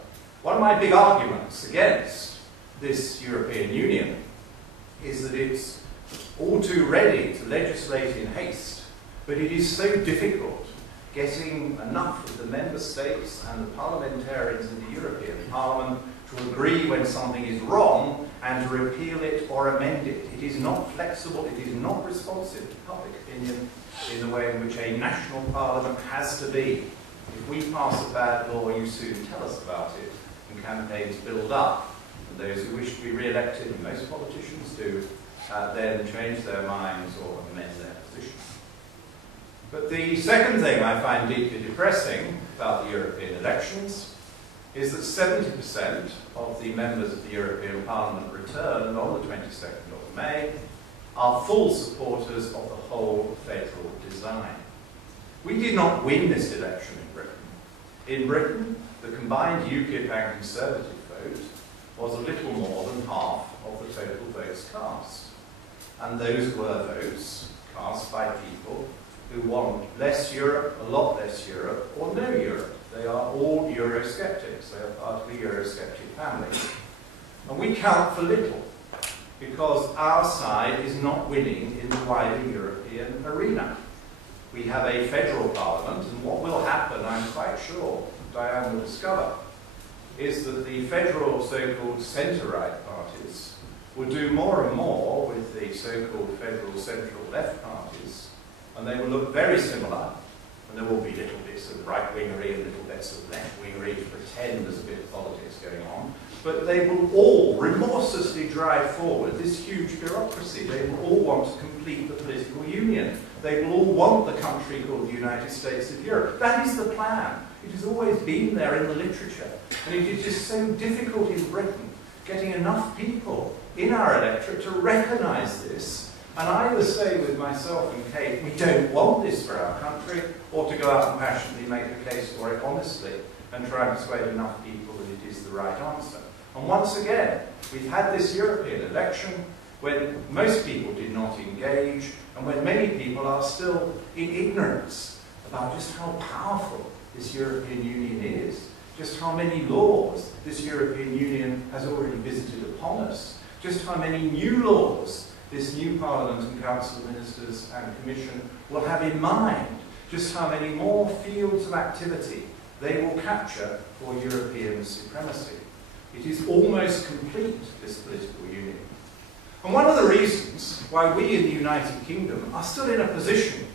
One of my big arguments against this European Union is that it's all too ready to legislate in haste, but it is so difficult getting enough of the member states and the parliamentarians in the European Parliament to agree when something is wrong and to repeal it or amend it. It is not flexible, it is not responsive to public opinion in the way in which a national parliament has to be. If we pass a bad law, you soon tell us about it, and campaigns build up. And those who wish to be re-elected, and most politicians do, then change their minds or amend their position. But the second thing I find deeply depressing about the European elections is that 70% of the members of the European Parliament returned on the 22nd of May are full supporters of the whole federal design. We did not win this election in Britain. In Britain, the combined UKIP and Conservative vote was a little more than half of the total votes cast. And those were votes cast by people who want less Europe, a lot less Europe, or no Europe. They are all Eurosceptics. They are part of the Eurosceptic family. And we count for little, because our side is not winning in the wider European arena. We have a federal parliament, and what will happen, I'm quite sure, Diane will discover, is that the federal so-called centre-right parties will do more and more with the so-called federal central-left parties, and they will look very similar, and there will be little bits of right-wingery and little bits of left-wingery to pretend there's a bit of politics going on, but they will all remorselessly drive forward this huge bureaucracy. They will all want to complete the political union. They will all want the country called the United States of Europe. That is the plan. It has always been there in the literature, and it is just so difficult in Britain getting enough people in our electorate to recognise this and either say with myself and Kate, we don't want this for our country, or to go out and passionately make the case for it honestly and try and persuade enough people that it is the right answer. And once again, we've had this European election when most people did not engage and when many people are still in ignorance about just how powerful this European Union is, just how many laws this European Union has already visited upon us, just how many new laws this new Parliament and Council of Ministers and Commission will have in mind, just how many more fields of activity they will capture for European supremacy. It is almost complete, this political union. And one of the reasons why we in the United Kingdom are still in a position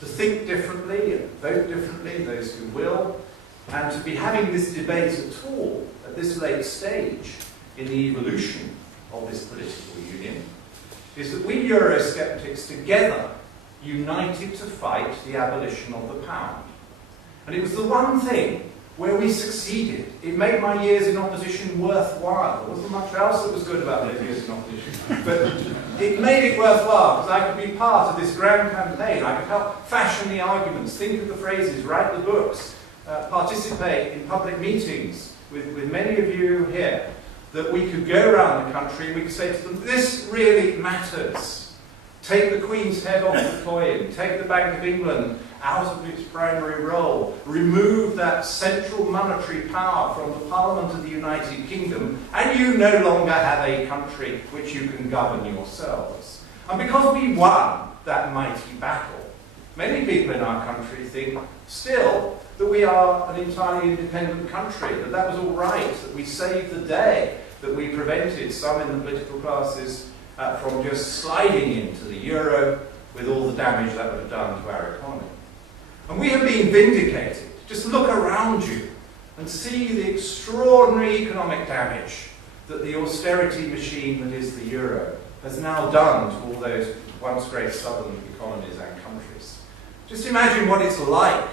to think differently and vote differently, those who will, and to be having this debate at all at this late stage in the evolution of this political union, is that we Eurosceptics together united to fight the abolition of the pound. And it was the one thing where we succeeded. It made my years in opposition worthwhile. There wasn't much else that was good about those years in opposition. But it made it worthwhile, because I could be part of this grand campaign. I could help fashion the arguments, think of the phrases, write the books, participate in public meetings with many of you here, that we could go around the country and we could say to them, this really matters. Take the Queen's head off the coin, take the Bank of England out of its primary role, remove that central monetary power from the Parliament of the United Kingdom, and you no longer have a country which you can govern yourselves. And because we won that mighty battle, many people in our country think still that we are an entirely independent country, that that was all right, that we saved the day, that we prevented some in the political classes from just sliding into the euro with all the damage that would have done to our economy. And we have been vindicated. Just look around you and see the extraordinary economic damage that the austerity machine that is the euro has now done to all those once great southern economies and countries. Just imagine what it's like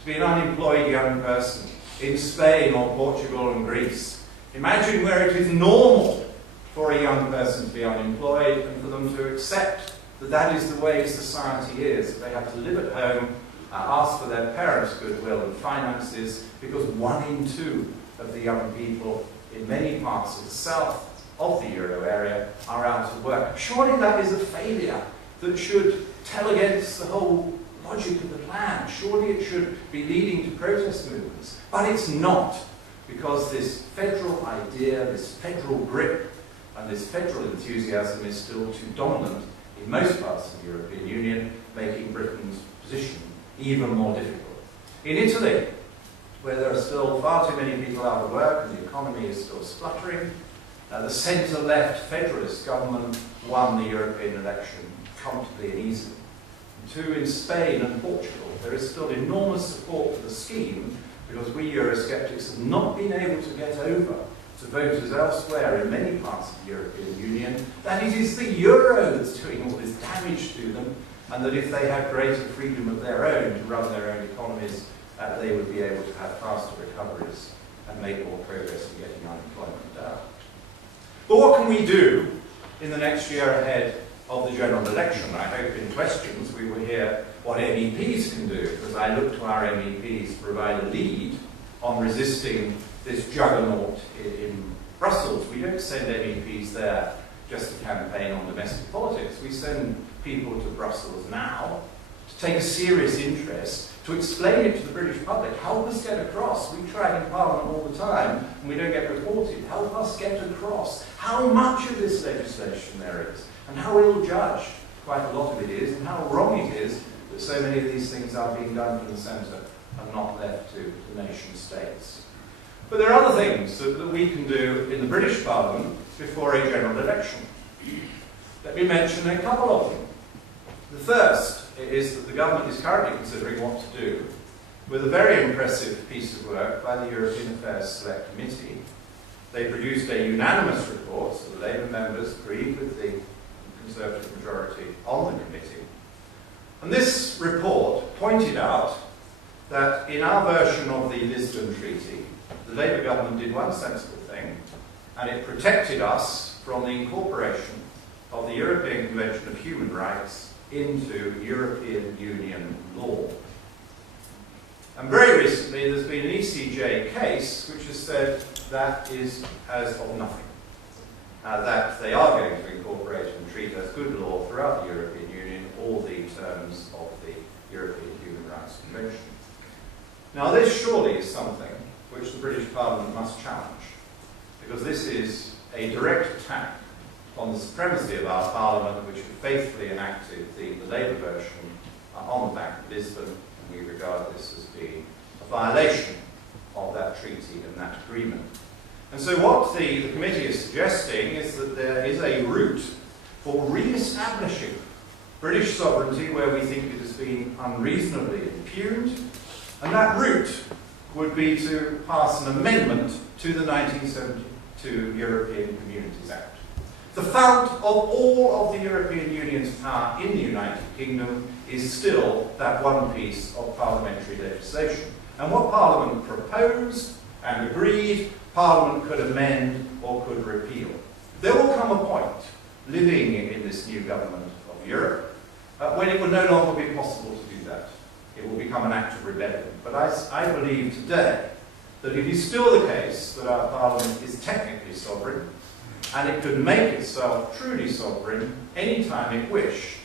to be an unemployed young person in Spain or Portugal and Greece. Imagine where it is normal for a young person to be unemployed and for them to accept that that is the way society is. They have to live at home, ask for their parents' goodwill and finances, because 1 in 2 of the young people in many parts of the south of the euro area are out of work. Surely that is a failure that should tell against the whole logic of the plan. Surely it should be leading to protest movements. But it's not, because this federal idea, this federal grip, and this federal enthusiasm is still too dominant in most parts of the European Union, making Britain's position even more difficult. In Italy, where there are still far too many people out of work and the economy is still spluttering, the centre-left federalist government won the European election comfortably and easily. And 2, in Spain and Portugal, there is still enormous support for the scheme, because we Eurosceptics have not been able to get over to voters elsewhere in many parts of the European Union that it is the euro that's doing all this damage to them, and that if they had greater freedom of their own to run their own economies, they would be able to have faster recoveries and make more progress in getting unemployment down. But what can we do in the next year ahead of the general election? I hope in questions we will hear what MEPs can do, because I look to our MEPs to provide a lead on resisting this juggernaut in Brussels. We don't send MEPs there just to campaign on domestic politics. We send people to Brussels now to take a serious interest, to explain it to the British public. Help us get across. We try in Parliament all the time and we don't get reported. Help us get across how much of this legislation there is and how ill-judged quite a lot of it is, and how wrong it is that so many of these things are being done from the centre and not left to the nation states. But there are other things that we can do in the British Parliament before a general election. Let me mention a couple of them. The first is that the government is currently considering what to do with a very impressive piece of work by the European Affairs Select Committee. They produced a unanimous report, so the Labour members agreed with the Conservative majority on the committee. And this report pointed out that in our version of the Lisbon Treaty, the Labour government did one sensible thing, and it protected us from the incorporation of the European Convention of Human Rights into European Union law. And very recently there's been an ECJ case which has said that is as of nothing. That they are going to incorporate and treat as good law throughout the European Union all the terms of the European Human Rights Convention. Now this surely is something which the British Parliament must challenge, because this is a direct attack on the supremacy of our Parliament, which faithfully enacted the Labour version on the back of Lisbon, and we regard this as being a violation of that treaty and that agreement. And so what the committee is suggesting is that there is a route for re-establishing British sovereignty where we think it has been unreasonably impugned, and that route would be to pass an amendment to the 1972 European Communities Act. The fount of all of the European Union's power in the United Kingdom is still that one piece of parliamentary legislation. And what Parliament proposed and agreed, Parliament could amend or could repeal. There will come a point, living in this new government of Europe, when it will no longer be possible to do that. It will become an act of rebellion. But I believe today that it is still the case that our Parliament is technically sovereign, and it could make itself truly sovereign any time it wished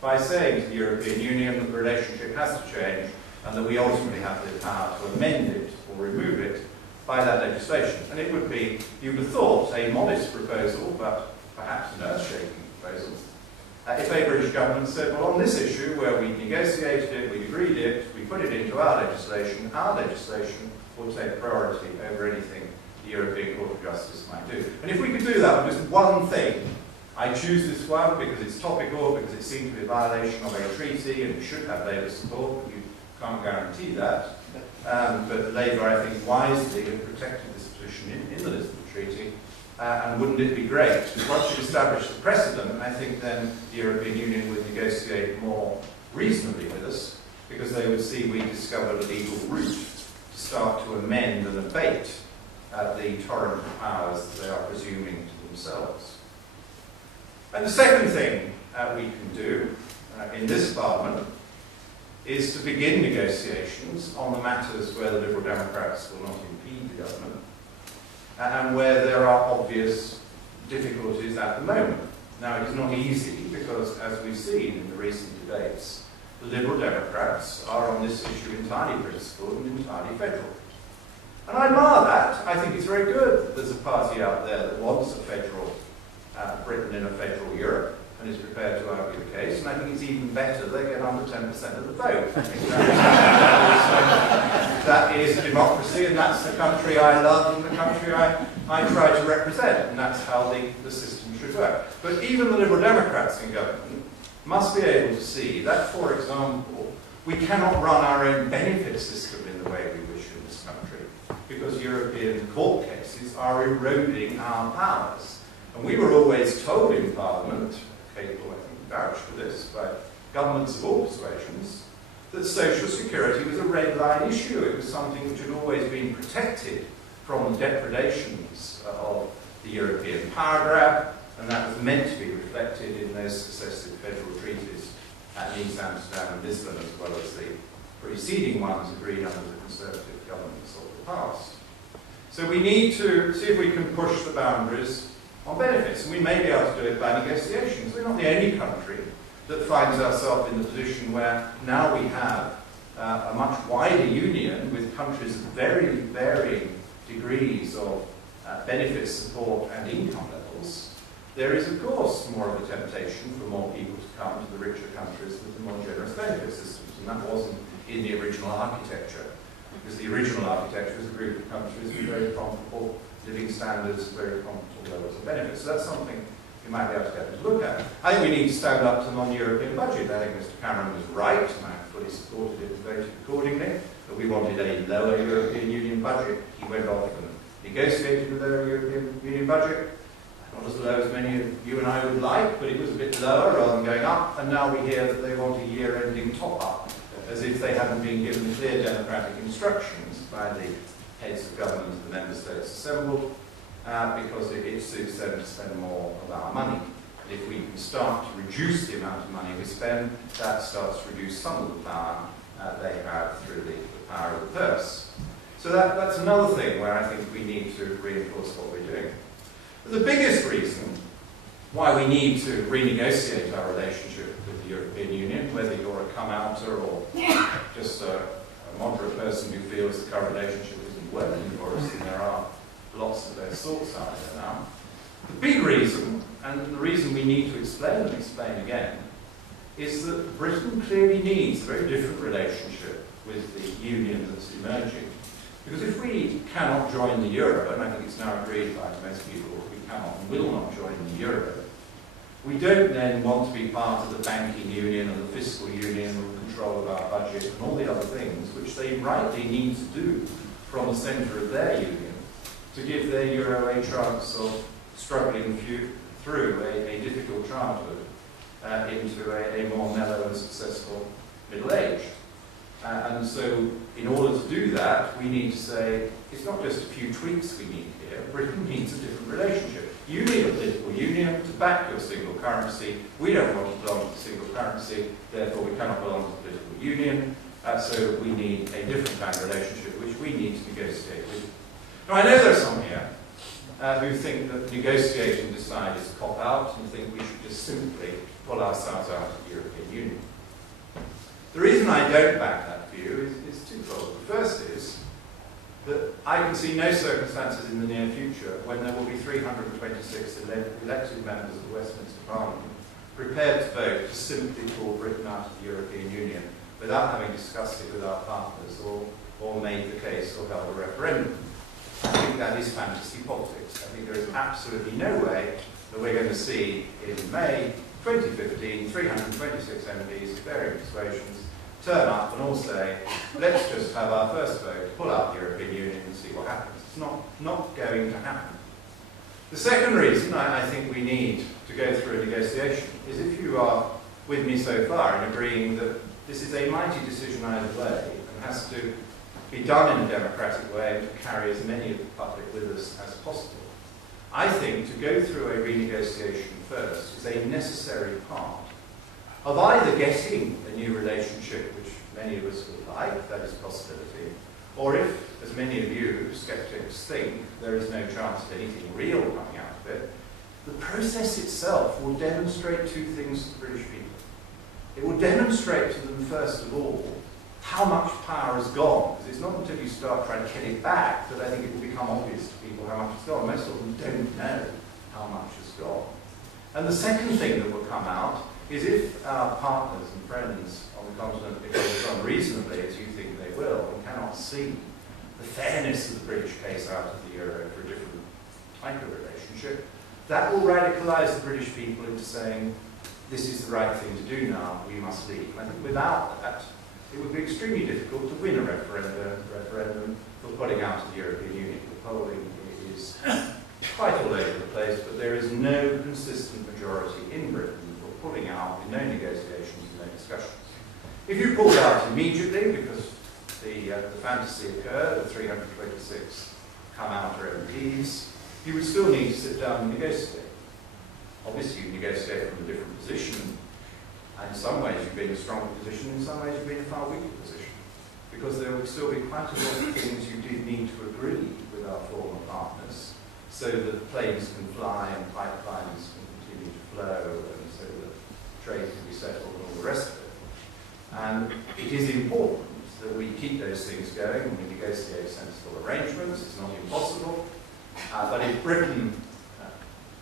by saying to the European Union that the relationship has to change and that we ultimately have the power to amend it or remove it by that legislation. And it would be, you would have thought, a modest proposal, but perhaps an earth-shaking proposal, if a British government said, well, on this issue where we negotiated it, we agreed it, we put it into our legislation will take priority over anything the European Court of Justice might do. And if we could do that with just one thing, I choose this one because it's topical, because it seems to be a violation of a treaty and it should have Labour support, but you can't guarantee that. But Labour, I think, wisely have protected this position in the Lisbon Treaty. And wouldn't it be great? Once you establish the precedent, I think then the European Union would negotiate more reasonably with us, because they would see we discovered a legal route to start to amend and abate the torrent of powers that they are presuming to themselves. And the second thing we can do in this Parliament is to begin negotiations on the matters where the Liberal Democrats will not impede the government and where there are obvious difficulties at the moment. Now, it is not easy because, as we've seen in the recent debates, the Liberal Democrats are on this issue entirely principled and entirely federal. And I admire that. I think it's very good that there's a party out there that wants a federal Britain in a federal Europe and is prepared to argue the case. And I think it's even better they get under 10% of the vote. I think that is democracy, and that's the country I love and the country I try to represent. And that's how the system should work. But even the Liberal Democrats in government must be able to see that, for example, we cannot run our own benefit system in the way we wish in this country, because European court cases are eroding our powers. And we were always told in Parliament, capable, I think, vouch for this, by governments of all persuasions, that social security was a red line issue. It was something which had always been protected from the depredations of the European power grab, and that was meant to be reflected in those successive federal treaties at Nice, Amsterdam and Lisbon, as well as the preceding ones agreed under the Conservative governments of the past. So we need to see if we can push the boundaries on benefits, and we may be able to do it by negotiations. We're not the only country that finds ourselves in the position where now we have a much wider union with countries of very varying degrees of benefit support and income levels. There is, of course, more of a temptation for more people to come to the richer countries with the more generous benefit systems, and that wasn't in the original architecture, because the original architecture was a group of countries with very comparable living standards, very comparable levels of benefits. So that's something we might be able to get to look at. I think we need to stand up to the non-European budget. I think Mr. Cameron was right, and I fully supported it and voted accordingly, that we wanted a lower European Union budget. He went off and negotiated with their European Union budget. Not as low as many of you and I would like, but it was a bit lower rather than going up, and now we hear that they want a year-ending top-up, as if they hadn't been given clear democratic instructions by the heads of government of the member states assembled, because it suits them to spend more of our money. And if we can start to reduce the amount of money we spend, that starts to reduce some of the power they have through the power of the purse. So that's another thing where I think we need to reinforce what we're doing. But the biggest reason why we need to renegotiate our relationship with the European Union, whether you're a come-outer or just a moderate person who feels the current relationship isn't working for us, and there are lots of those sorts out there now. The big reason, and the reason we need to explain and explain again, is that Britain clearly needs a very different relationship with the Union that's emerging. Because if we cannot join the euro, and I think it's now agreed by most people we cannot and will not join the euro, we don't then want to be part of the banking union and the fiscal union and control of our budget and all the other things which they rightly need to do from the centre of their union to give their euro a chance of struggling through a difficult childhood into a more mellow and successful middle age. And so, in order to do that, we need to say, it's not just a few tweaks we need here. Britain needs a different relationship. You need a political union to back your single currency. We don't want to belong to the single currency, therefore we cannot belong to the political union. So we need a different kind of relationship, which we need to negotiate with. Now, I know there are some here who think that negotiating this side is a cop-out and think we should just simply pull ourselves out of the European Union. The reason I don't back that view is twofold. The first is that I can see no circumstances in the near future when there will be 326 elected members of the Westminster Parliament prepared to vote to simply pull Britain out of the European Union without having discussed it with our partners or made the case or held a referendum. I think that is fantasy politics. I think there is absolutely no way that we're going to see in May 2015 326 MPs of varying persuasions turn up and all say, let's just have our first vote, pull out the European Union and see what happens. It's not going to happen. The second reason I think we need to go through a negotiation is if you are with me so far in agreeing that this is a mighty decision either way and has to be done in a democratic way and to carry as many of the public with us as possible. I think to go through a renegotiation first is a necessary part of either getting a new relationship, which many of us would like, that is a possibility, or if, as many of you sceptics think, there is no chance of anything real coming out of it, the process itself will demonstrate two things to the British people. It will demonstrate to them, first of all, how much power has gone, because it's not until you start trying to get it back that I think it will become obvious to people how much has gone. Most of them don't know how much has gone. And the second thing that will come out is if our partners and friends on the continent behave as unreasonably as you think they will and cannot see the fairness of the British case out of the euro for a different type of relationship, that will radicalise the British people into saying, this is the right thing to do now, we must leave. And I think without that, it would be extremely difficult to win a referendum for putting out of the European Union. The polling is quite all over the place, but there is no consistent majority in Britain for pulling out with no negotiations and no discussions. If you pulled out immediately, because the fantasy occurred, the 326 come out or MPs, you would still need to sit down and negotiate. Obviously, you negotiate from a different position. And in some ways you've been in a stronger position, in some ways you've been in a far weaker position. Because there would still be quite a lot of things you did need to agree with our former partners, so that planes can fly and pipelines can continue to flow, and so that trade can be settled and all the rest of it. And it is important that we keep those things going and we negotiate sensible arrangements. It's not impossible. But if Britain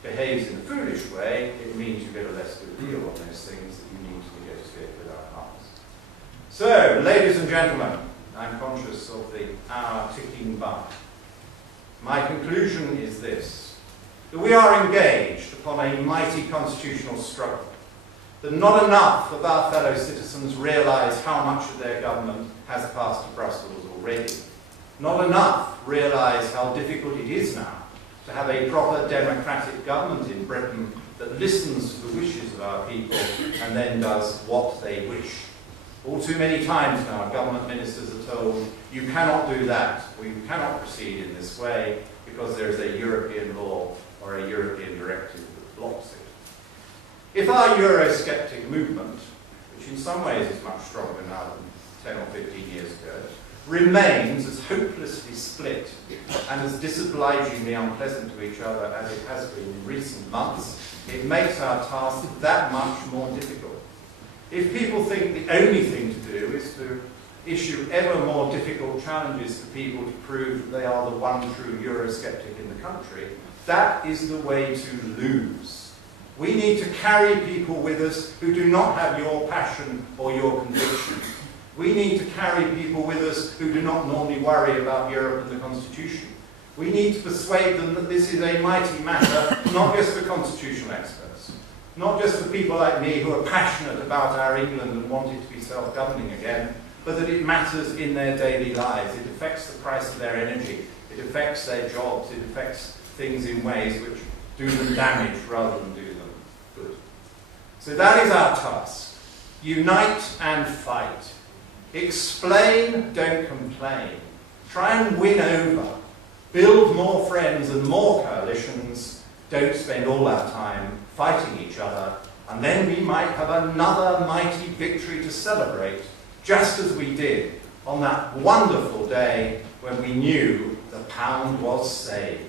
behaves in a foolish way, it means you get a less good deal on those things that you need to negotiate with our partners. So, ladies and gentlemen, I'm conscious of the hour ticking by. My conclusion is this, that we are engaged upon a mighty constitutional struggle, that not enough of our fellow citizens realise how much of their government has passed to Brussels already. Not enough realise how difficult it is now to have a proper democratic government in Britain that listens to the wishes of our people and then does what they wish. All too many times now, government ministers are told, you cannot do that, or you cannot proceed in this way, because there is a European law or a European directive that blocks it. If our Eurosceptic movement, which in some ways is much stronger now than 10 or 15 years ago, remains as hopelessly split and as disobligingly unpleasant to each other as it has been in recent months, it makes our task that much more difficult. If people think the only thing to do is to issue ever more difficult challenges to people to prove that they are the one true Eurosceptic in the country, that is the way to lose. We need to carry people with us who do not have your passion or your conviction. We need to carry people with us who do not normally worry about Europe and the Constitution. We need to persuade them that this is a mighty matter, not just for constitutional experts, not just for people like me who are passionate about our England and want it to be self-governing again, but that it matters in their daily lives. It affects the price of their energy, it affects their jobs, it affects things in ways which do them damage rather than do them good. So that is our task. Unite and fight. Explain, don't complain. Try and win over. Build more friends and more coalitions. Don't spend all our time fighting each other. And then we might have another mighty victory to celebrate, just as we did on that wonderful day when we knew the pound was saved.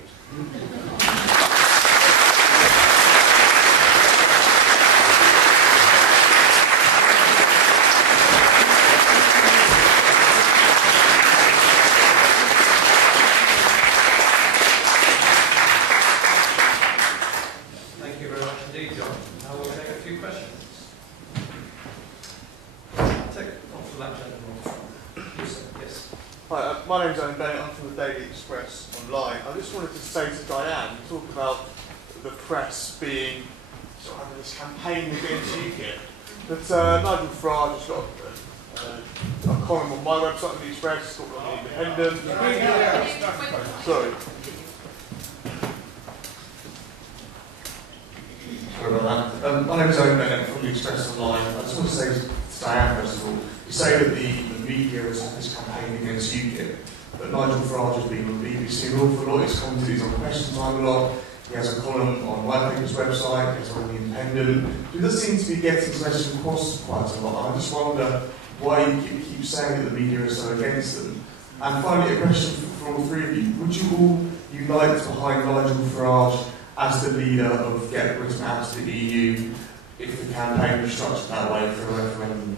My name's Owen Bennett, I'm from the Daily Express online. I just wanted to say to Diane, talk about the press being sort of having this campaign against UKIP. But Nigel Farage has got a column on my website, the Express, talking on the Independent. Sorry. about that. My name is Owen Bennett from the Express Online. I just want to say to Diane, first of all, you say that the media is campaigning against UKIP, but Nigel Farage has been on the BBC an awful lot. He's commented, he's on Question Time a lot. He has a column on White Paper's website, he has one on The Independent. He does seem to be getting his message across quite a lot. I just wonder why you keep saying that the media is so against them. And finally, a question for all three of you. Would you all unite behind Nigel Farage as the leader of Get Britain Out of the EU if the campaign was structured that way for a referendum?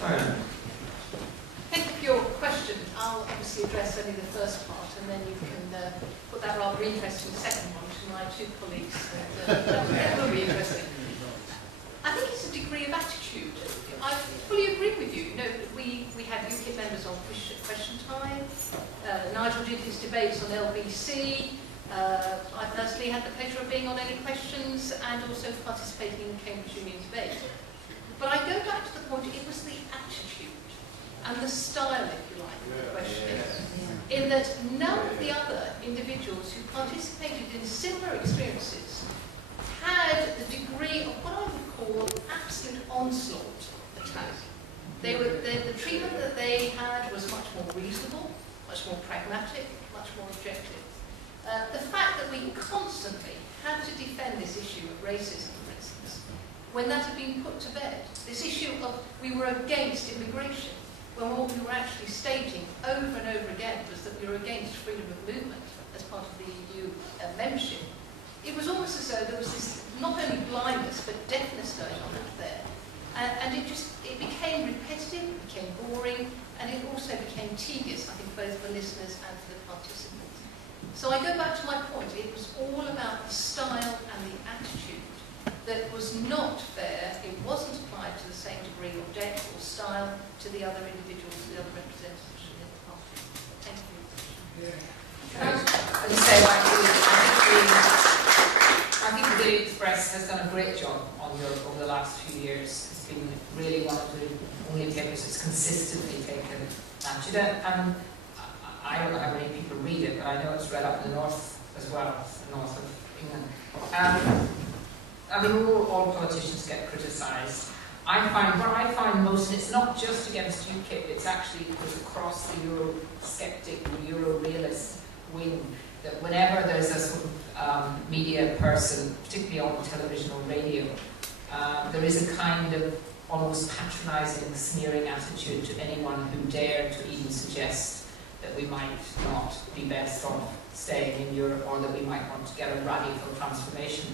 Diane. Thank you for your question. I'll obviously address only the first part, and then you can put that rather interesting second one to my two colleagues. That will be interesting. I think it's a degree of attitude. I fully agree with you. You know, we had UKIP members on Question Time. Nigel did his debates on LBC. I personally had the pleasure of being on Any Questions and also participating in the Cambridge Union debate. But I go back to the point, it was the attitude and the style, if you like, of the questioning. In that none of the other individuals who participated in similar experiences had the degree of what I would call absolute onslaught attack. The treatment that they had was much more reasonable, much more pragmatic, much more objective. The fact that we constantly had to defend this issue of racism, for instance, when that had been put to bed, this issue of we were against immigration, when what we were actually stating over and over again was that we were against freedom of movement as part of the EU membership. It was almost as though there was this not only blindness but deafness going on out there. And it became repetitive, it became boring, and it also became tedious, I think, both for listeners and for the participants. So I go back to my point, it was all about the style and the attitude that was not fair, it wasn't applied to the same degree of depth or style to the other individuals, the other representatives within the party. Thank you. I think the Daily Express has done a great job on Europe over the last few years. It's been really one of the only papers that's consistently taken attitude. And I don't know how many people read it, but I know it's read up in the north as well, the north of England. I mean, all politicians get criticised. What I find most, and it's not just against UKIP, it's actually goes across the Eurosceptic, Euro-realist wing, that whenever there's a sort of media person, particularly on television or radio, there is a kind of almost patronising, sneering attitude to anyone who dared to even suggest that we might not be best off staying in Europe, or that we might want to get a radical transformation.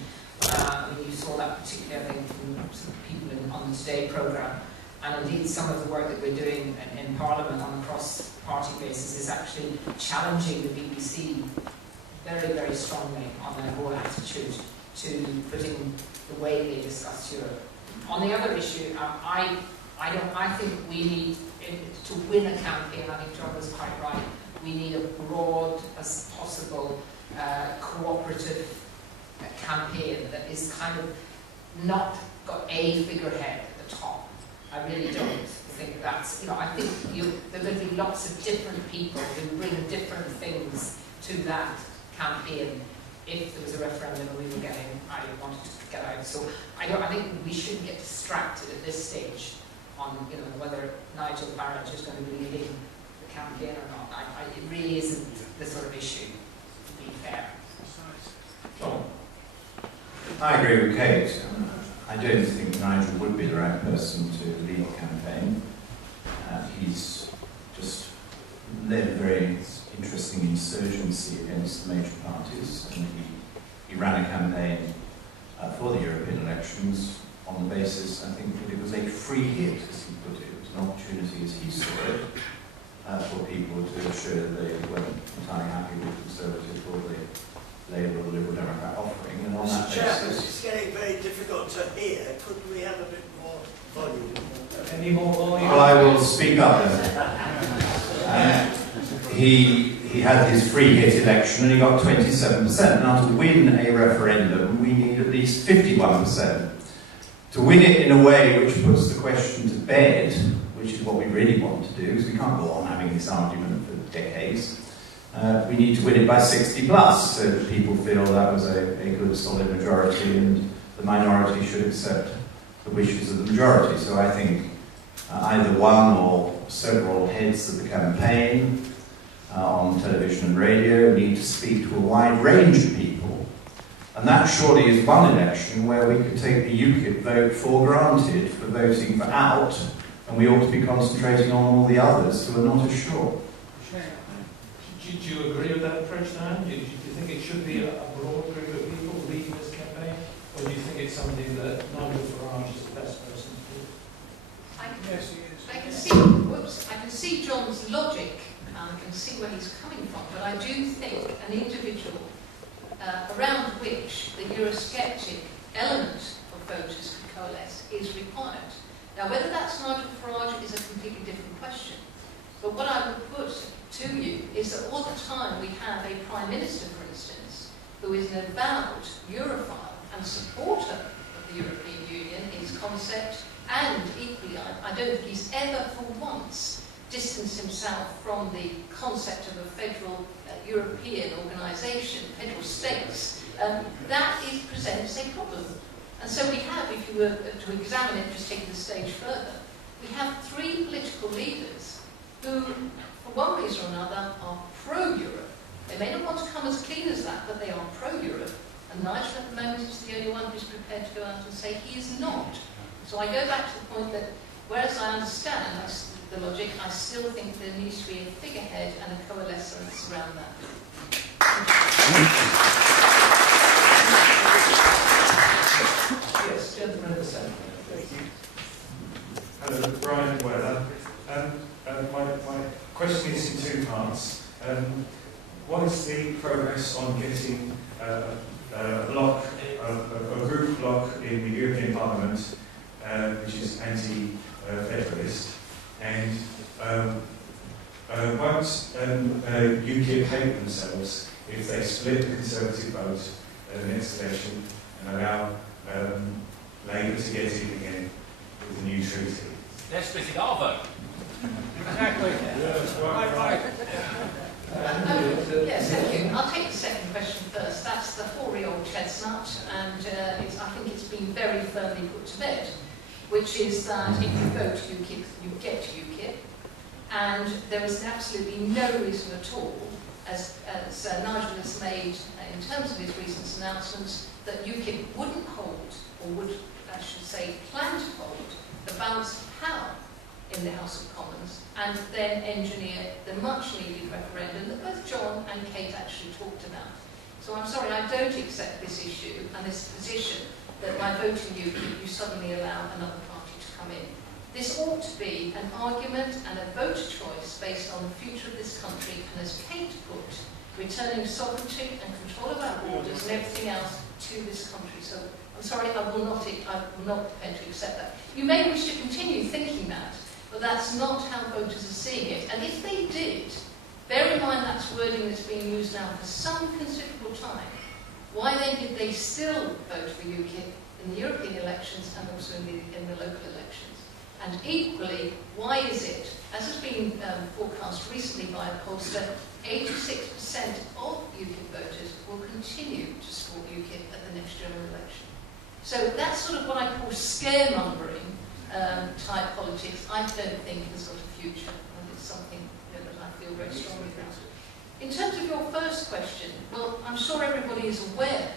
You saw that particularly, I think, from some people on the Today programme. And indeed, some of the work that we're doing in Parliament on a cross-party basis is actually challenging the BBC very, very strongly on their whole attitude to putting the way they discuss Europe. On the other issue, I think we need, to win a campaign, I think John was quite right, we need a broad as possible cooperative campaign that is kind of not got a figurehead at the top. I really don't think that's, I think there are going to be lots of different people who bring different things to that campaign. If there was a referendum and we were I wanted to get out. So I think we shouldn't get distracted at this stage on, whether Nigel Farage is going to be leading the campaign or not. It really isn't the sort of issue, to be fair. John? I agree with Kate. I don't think Nigel would be the right person to lead the campaign. He's just led a very interesting insurgency against the major parties, and he ran a campaign for the European elections on the basis, I think, that it was a free hit, as he put it. It was an opportunity, as he saw it, for people to show that they weren't entirely happy with the Conservative or the Labour or the Liberal Democrat offering, and on that basis... It's getting very difficult to hear. Could we have a bit more volume? Any more volume? Well, I will speak up then. He had his free hit election and he got 27%. Now, to win a referendum, we need at least 51%. To win it in a way which puts the question to bed, which is what we really want to do, because we can't go on having this argument for decades, we need to win it by 60 plus, so that people feel that was a good solid majority and the minority should accept the wishes of the majority. So I think either one or several heads of the campaign on television and radio need to speak to a wide range of people. And that surely is one election where we could take the UKIP vote for granted for voting for out, and we ought to be concentrating on all the others who are not as sure. Do you agree with that approach, Dan? Do you think it should be a broad group of people leading this campaign? Or do you think it's something that Nigel Farage is the best person to do? I can see John's logic, and I can see where he's coming from, but I do think an individual around which the Eurosceptic element of voters can coalesce is required. Now, whether that's Nigel Farage is a completely different question. But what I would put to you is that all the time we have a Prime Minister, for instance, who is an avowed Europhile and supporter of the European Union, its concept, and equally, I don't think he's ever for once distanced himself from the concept of a federal European organisation, federal states. That presents a problem. And so we have, if you were to examine it, just taking the stage further, we have three political leaders who, for one reason or another, are pro-Europe. They may not want to come as clean as that, but they are pro-Europe. And Nigel at the moment is the only one who's prepared to go out and say he is not. So I go back to the point that, whereas I understand the logic, I still think there needs to be a figurehead and a coalescence around that. Yes, gentleman in the centre. Hello, Brian Weller. My question is in two parts. What is the progress on getting a group bloc in the European Parliament which is anti-federalist? And won't UKIP hate themselves if they split the Conservative vote at the next election and allow Labour to get in again with the new treaty? They're splitting our vote. Exactly. Yes, right. Yes, thank you. I'll take the second question first. That's the hoary old chestnut, and I think it's been very firmly put to bed, which is that if you vote UKIP, you get UKIP, and there is absolutely no reason at all, as Nigel has made in terms of his recent announcements, that UKIP wouldn't hold, or would, I should say, plan to hold, the balance of power in the House of Commons, and then engineer the much-needed referendum that both John and Kate actually talked about. So I'm sorry, I don't accept this issue and this position that by voting UKIP, you suddenly allow another party to come in. This ought to be an argument and a voter choice based on the future of this country, and as Kate put, returning sovereignty and control of our borders and everything else to this country. So I'm sorry, I will not pretend to accept that. You may wish to continue thinking that, but that's not how voters are seeing it. And if they did, bear in mind that's wording that's being used now for some considerable time, why then did they still vote for UKIP in the European elections and also in the local elections? And equally, why is it, as has been forecast recently by a pollster, 86% of UKIP voters will continue to support UKIP at the next general election? So that's sort of what I call scaremongering type politics. I don't think has got a future, and it's something that I feel very strongly about. In terms of your first question, well, I'm sure everybody is aware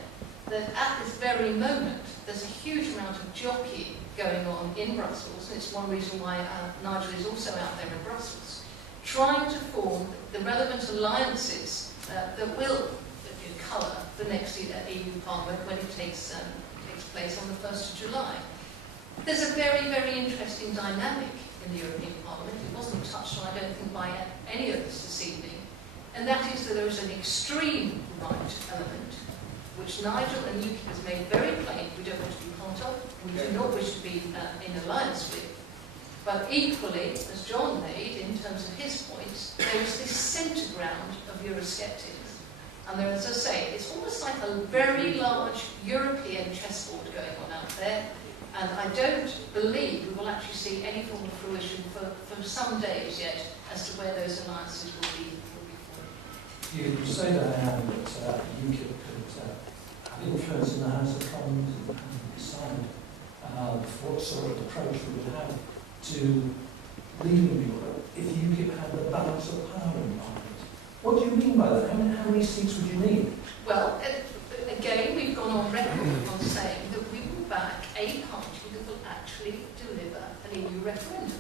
that at this very moment there's a huge amount of jockeying going on in Brussels, and it's one reason why Nigel is also out there in Brussels, trying to form the relevant alliances that will colour the next EU Parliament when it takes place on the 1st of July. There's a very, very interesting dynamic in the European Parliament. It wasn't touched on, I don't think, by any of us this evening, and that is that there is an extreme right element, which Nigel and UKIP has made very plain we don't want to be part of, we do not wish to be in alliance with. But equally, as John made in terms of his points, there is this centre ground of Eurosceptics. And there, as I say, it's almost like a very large European chessboard going on out there, and I don't believe we will actually see any form of fruition for some days yet as to where those alliances will be formed. You say that UKIP could have influence in the House of Commons and decide what sort of approach we would have to leaving Europe if UKIP had the balance of power in Parliament. What do you mean by that? How many seats would you need? Well, again, we've gone on record on saying that we will back a party that will actually deliver an EU referendum.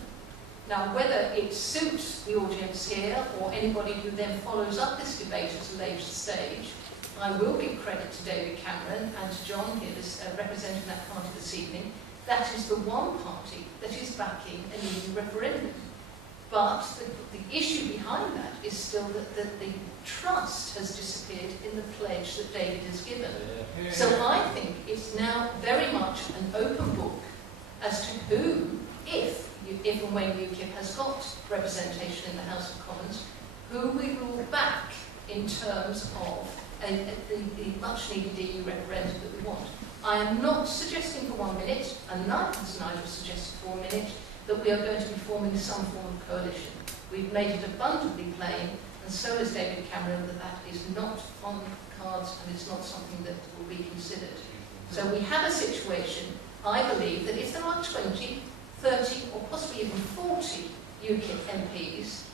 Now, whether it suits the audience here or anybody who then follows up this debate at a later stage, I will give credit to David Cameron and to John here, representing that party this evening. That is the one party that is backing an EU referendum. But the issue behind that is still that the trust has disappeared in the pledge that David has given. So I think it's now very much an open book as to who, if and when UKIP has got representation in the House of Commons, who we will back in terms of the much-needed EU referendum that we want. I am not suggesting for 1 minute, and neither has Nigel suggested for 1 minute, that we are going to be forming some form of coalition. We've made it abundantly plain, and so has David Cameron, that that is not on the cards and it's not something that will be considered. So we have a situation, I believe, that if there are 20, 30 or possibly even 40 UKIP MPs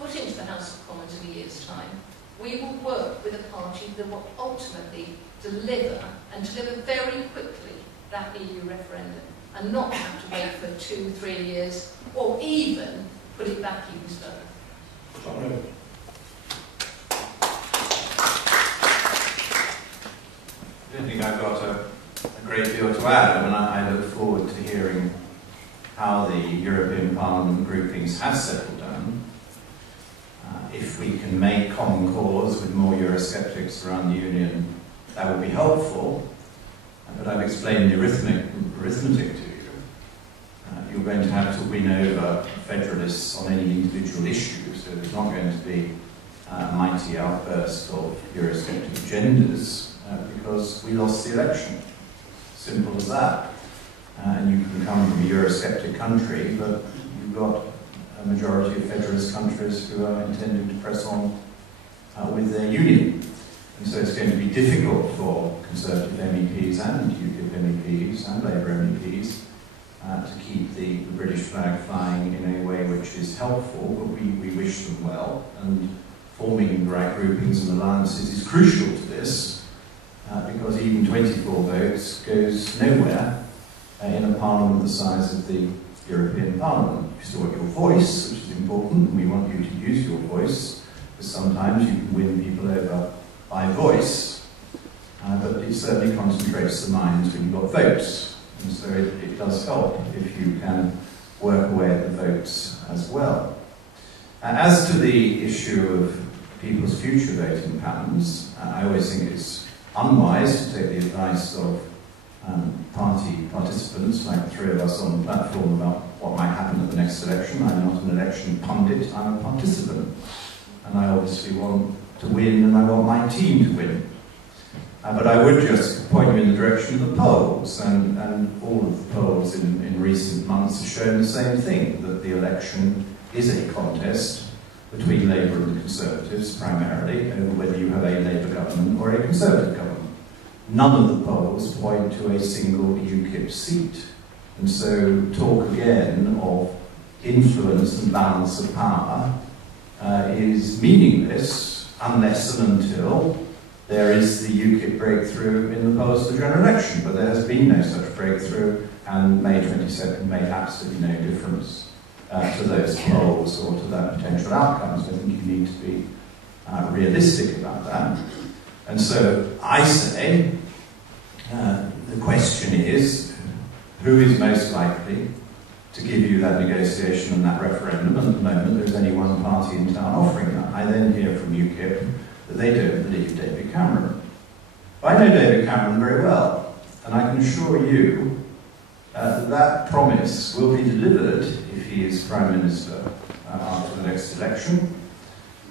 put into the House of Commons in a year's time, we will work with a party that will ultimately deliver, and deliver very quickly, that EU referendum, and not have to wait for 2-3 years, or even put it back even further. I don't think I've got a great deal to add. I mean, I look forward to hearing how the European Parliament groupings have settled down. If we can make common cause with more Eurosceptics around the Union, that would be helpful. But I've explained the arithmetic to you. You're going to have to win over federalists on any individual issue, so there's not going to be a mighty outburst of Eurosceptic agendas because we lost the election. Simple as that. And you can come from a Eurosceptic country, but you've got a majority of federalist countries who are intending to press on with their union. And so it's going to be difficult for Conservative MEPs and UKIP MEPs and Labour MEPs to keep the British flag flying in a way which is helpful, but we wish them well. And forming the right groupings and alliances is crucial to this, because even 24 votes goes nowhere in a parliament the size of the European Parliament. You've still got your voice, which is important, and we want you to use your voice, because sometimes you can win people over by voice, but it certainly concentrates the minds when you've got votes, and so it does help if you can work away at the votes as well. As to the issue of people's future voting patterns, I always think it's unwise to take the advice of party participants, like the three of us on the platform, about what might happen at the next election. I'm not an election pundit, I'm a participant, and I obviously want to win, and I want my team to win. But I would just point you in the direction of the polls, and all of the polls in recent months have shown the same thing, that the election is a contest between Labour and the Conservatives, primarily, over whether you have a Labour government or a Conservative government. None of the polls point to a single UKIP seat. And so talk again of influence and balance of power is meaningless unless and until there is the UKIP breakthrough in the polls for the general election. But there has been no such breakthrough, and May 22nd made absolutely no difference to those polls or to that potential outcome. So I think you need to be realistic about that. And so I say, the question is, who is most likely to give you that negotiation and that referendum? And at the moment, there's only one party in town offering that. I then hear from UKIP that they don't believe David Cameron. I know David Cameron very well, and I can assure you that that promise will be delivered if he is Prime Minister after the next election.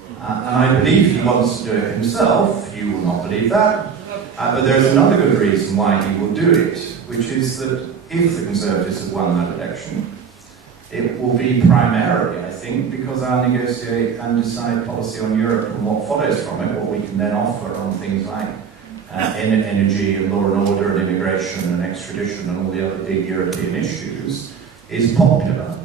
And I believe he wants to do it himself. You will not believe that. But there is another good reason why he will do it, which is that if the Conservatives have won that election, it will be primarily, I think, think, because our negotiate and decide policy on Europe and what follows from it, what we can then offer on things like energy and law and order and immigration and extradition and all the other big European issues, is popular.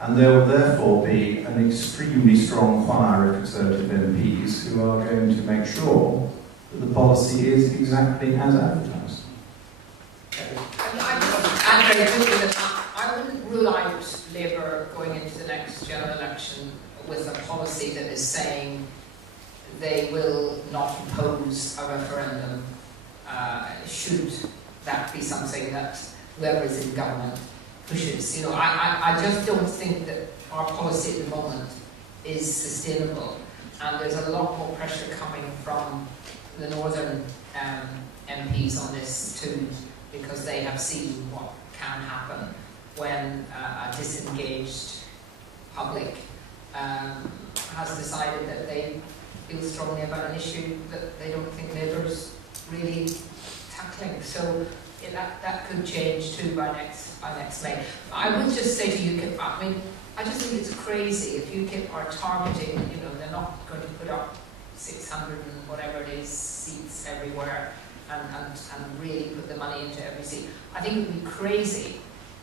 And there will therefore be an extremely strong choir of Conservative MPs who are going to make sure that the policy is exactly as advertised. I wouldn't rule out Labour going into the next general election with a policy that is saying they will not oppose a referendum should that be something that whoever is in government pushes. You know, I just don't think that our policy at the moment is sustainable, and there's a lot more pressure coming from the northern MPs on this too, because they have seen what can happen when a disengaged public has decided that they feel strongly about an issue that they don't think Labour's really tackling. So that could change too by next May. I would just say to UKIP, I mean, I just think it's crazy if UKIP are targeting, you know, they're not going to put up 600 and whatever it is seats everywhere and really put the money into every seat. I think it would be crazy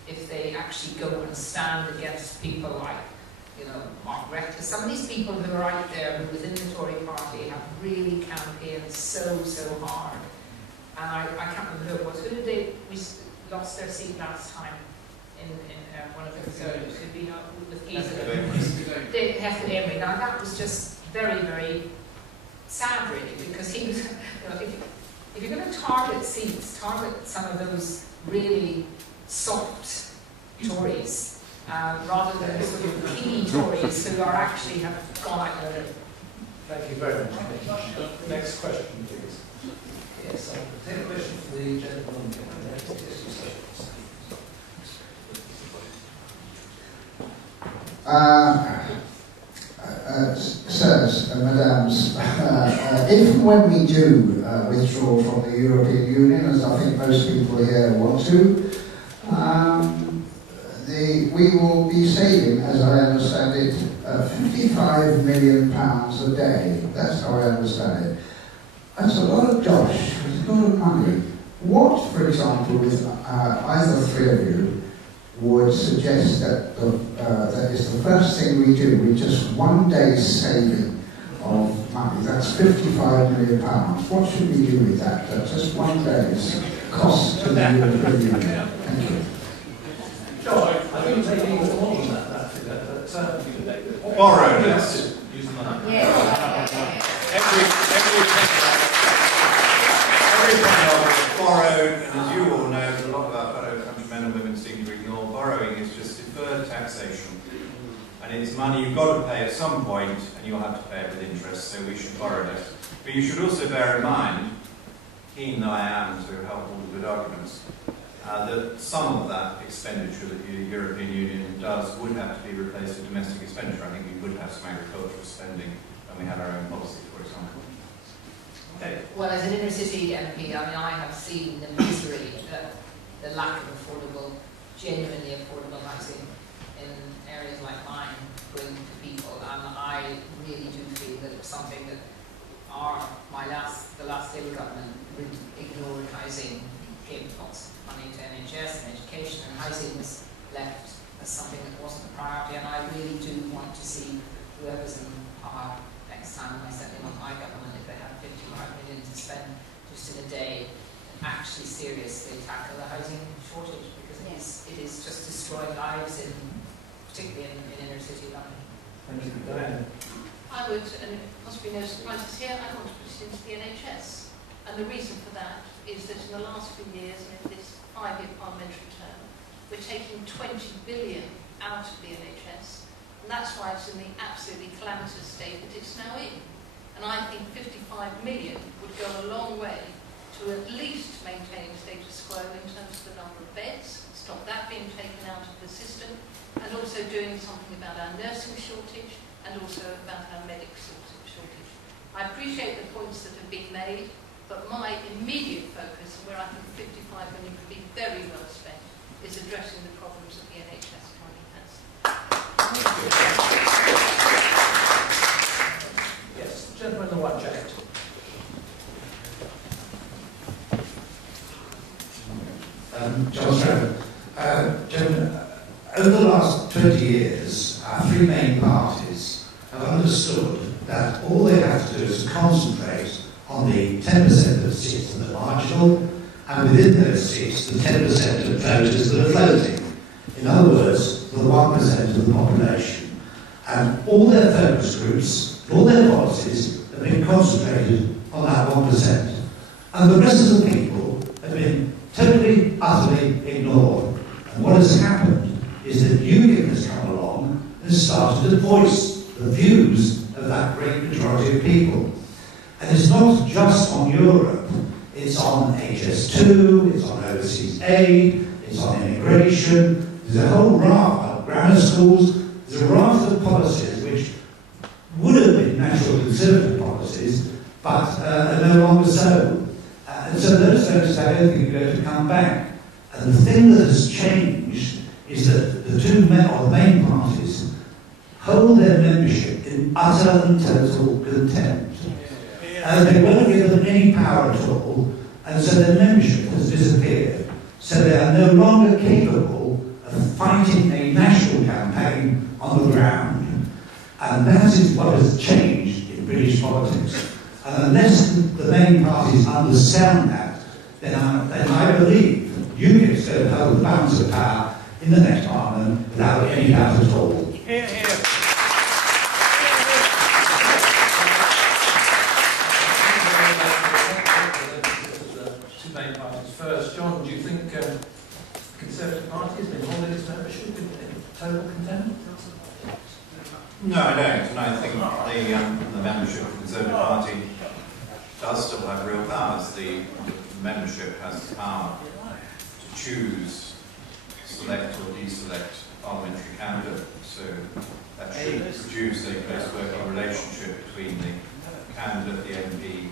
if they actually go and stand against people like, you know, Mark Rector. Some of these people who are out there who within the Tory party have really campaigned so hard. And I can't remember who it was. Who did they lost their seat last time in one of the Conservatives who'd been out with Hefton Emery. Now that was just very sad really, because he was, you know, if you're going to target seats, target some of those really soft Tories, rather than sort of key Tories who are actually have gone out there. Thank you very much. Next question, please. Yes, I'll take a question from the gentleman. Sirs and madams, if and when we do withdraw from the European Union, as I think most people here want to, we will be saving, as I understand it, £55 million a day. That's how I understand it. That's a lot of dosh, it's a lot of money. What, for example, with either three of you, would suggest that that is the first thing we do, with just 1 day's saving of money? That's £55 million. What should we do with that? That's just 1 day's cost to the European Union. Thank you. Sure, I think maybe even more than that figure, but borrow. Use the money. Every penny is borrowed, and as you all know, a lot of our fellow countrymen and women seem to ignore, borrowing is just deferred taxation. And it's money you've got to pay at some point, and you'll have to pay it with interest, so we should borrow less. But you should also bear in mind, keen though I am to help all the good arguments, that some of that expenditure that the European Union does would have to be replaced with domestic expenditure. I think we would have some agricultural spending when we have our own policy, for example. Okay. Well, as an inner city MP, I mean, I have seen the misery that the lack of affordable, genuinely affordable housing in areas like mine bring to people, and I really do feel that it's something that the last Labour government really ignored housing, gave lots of money to NHS and education, and housing was left as something that wasn't a priority. And I really do want to see whoever's in power next time, and I certainly want my government, if they have 55 million to spend just in a day, actually seriously tackle the housing shortage, because it is just destroying lives, particularly in inner city London. Thank you. Diane. I would, and it must be no surprises here, I want to put it into the NHS. And the reason for that is that in the last few years, and in this 5-year parliamentary term, we're taking 20 billion out of the NHS, and that's why it's in the absolutely calamitous state that it's now in. And I think 55 million would go a long way to at least maintaining status quo in terms of the number of beds, stop that being taken out of the system, and also doing something about our nursing shortage, and also about our medics shortage. I appreciate the points that have been made, but my immediate focus, where I think 55 million could be very well spent, is addressing the problems that the NHS currently has. over the last 20 years, our three main parties have understood that all they have to do is concentrate on the 10% of seats that are marginal, and within those seats, the 10% of voters that are floating. In other words, the 1% of the population. And all their focus groups, all their policies have been concentrated on that 1%. And the rest of the people have been totally, utterly ignored. And what has happened is that UKIP has come along and started to voice the views of that great majority of people. And it's not just on Europe, it's on HS2, it's on overseas aid, it's on immigration, there's a whole raft of grammar schools, there's a raft of policies which would have been natural conservative policies, but are no longer so. And so those votes, I don't think, are going to come back. And the thing that has changed is that the two main parties hold their membership in utter and total contempt. And they won't give them any power at all, and so their membership has disappeared. So they are no longer capable of fighting a national campaign on the ground. And that is what has changed in British politics. And unless the main parties understand that, then I believe UKIP is going to hold the balance of power in the next Parliament without any doubt at all. Here, here. Two main parties. First, John, do you think the Conservative Party has been holding its membership in total contempt? No, I don't, and I think the membership of the Conservative Party does still have real powers. The membership has the power to choose, select or deselect parliamentary candidate. So that should produce a close working relationship between the candidate, the MP,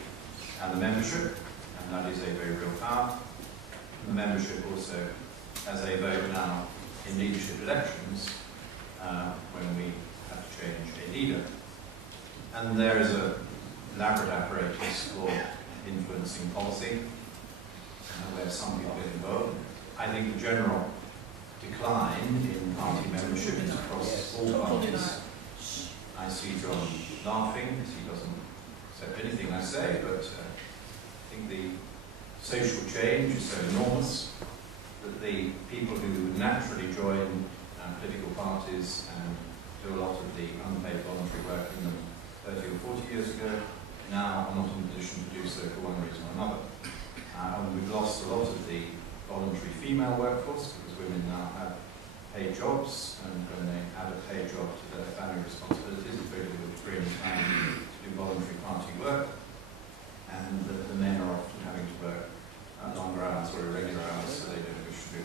and the membership, and that is a very real power. And the membership also has a vote now in leadership elections when we have to change a leader. And there is a elaborate apparatus for influencing policy, where some people get involved. I think the general decline in party membership is across all parties. I see John laughing, as he doesn't accept anything I say, but I think the social change is so enormous that the people who naturally join political parties and do a lot of the unpaid voluntary work in them 30 or 40 years ago now are not in a position to do so for one reason or another. And we've lost a lot of the voluntary female workforce because women now have paid jobs, and when they add a paid job to their family responsibilities, it's very difficult to bring time to do voluntary party work, and the men are often having to work longer hours or irregular hours, so they don't wish to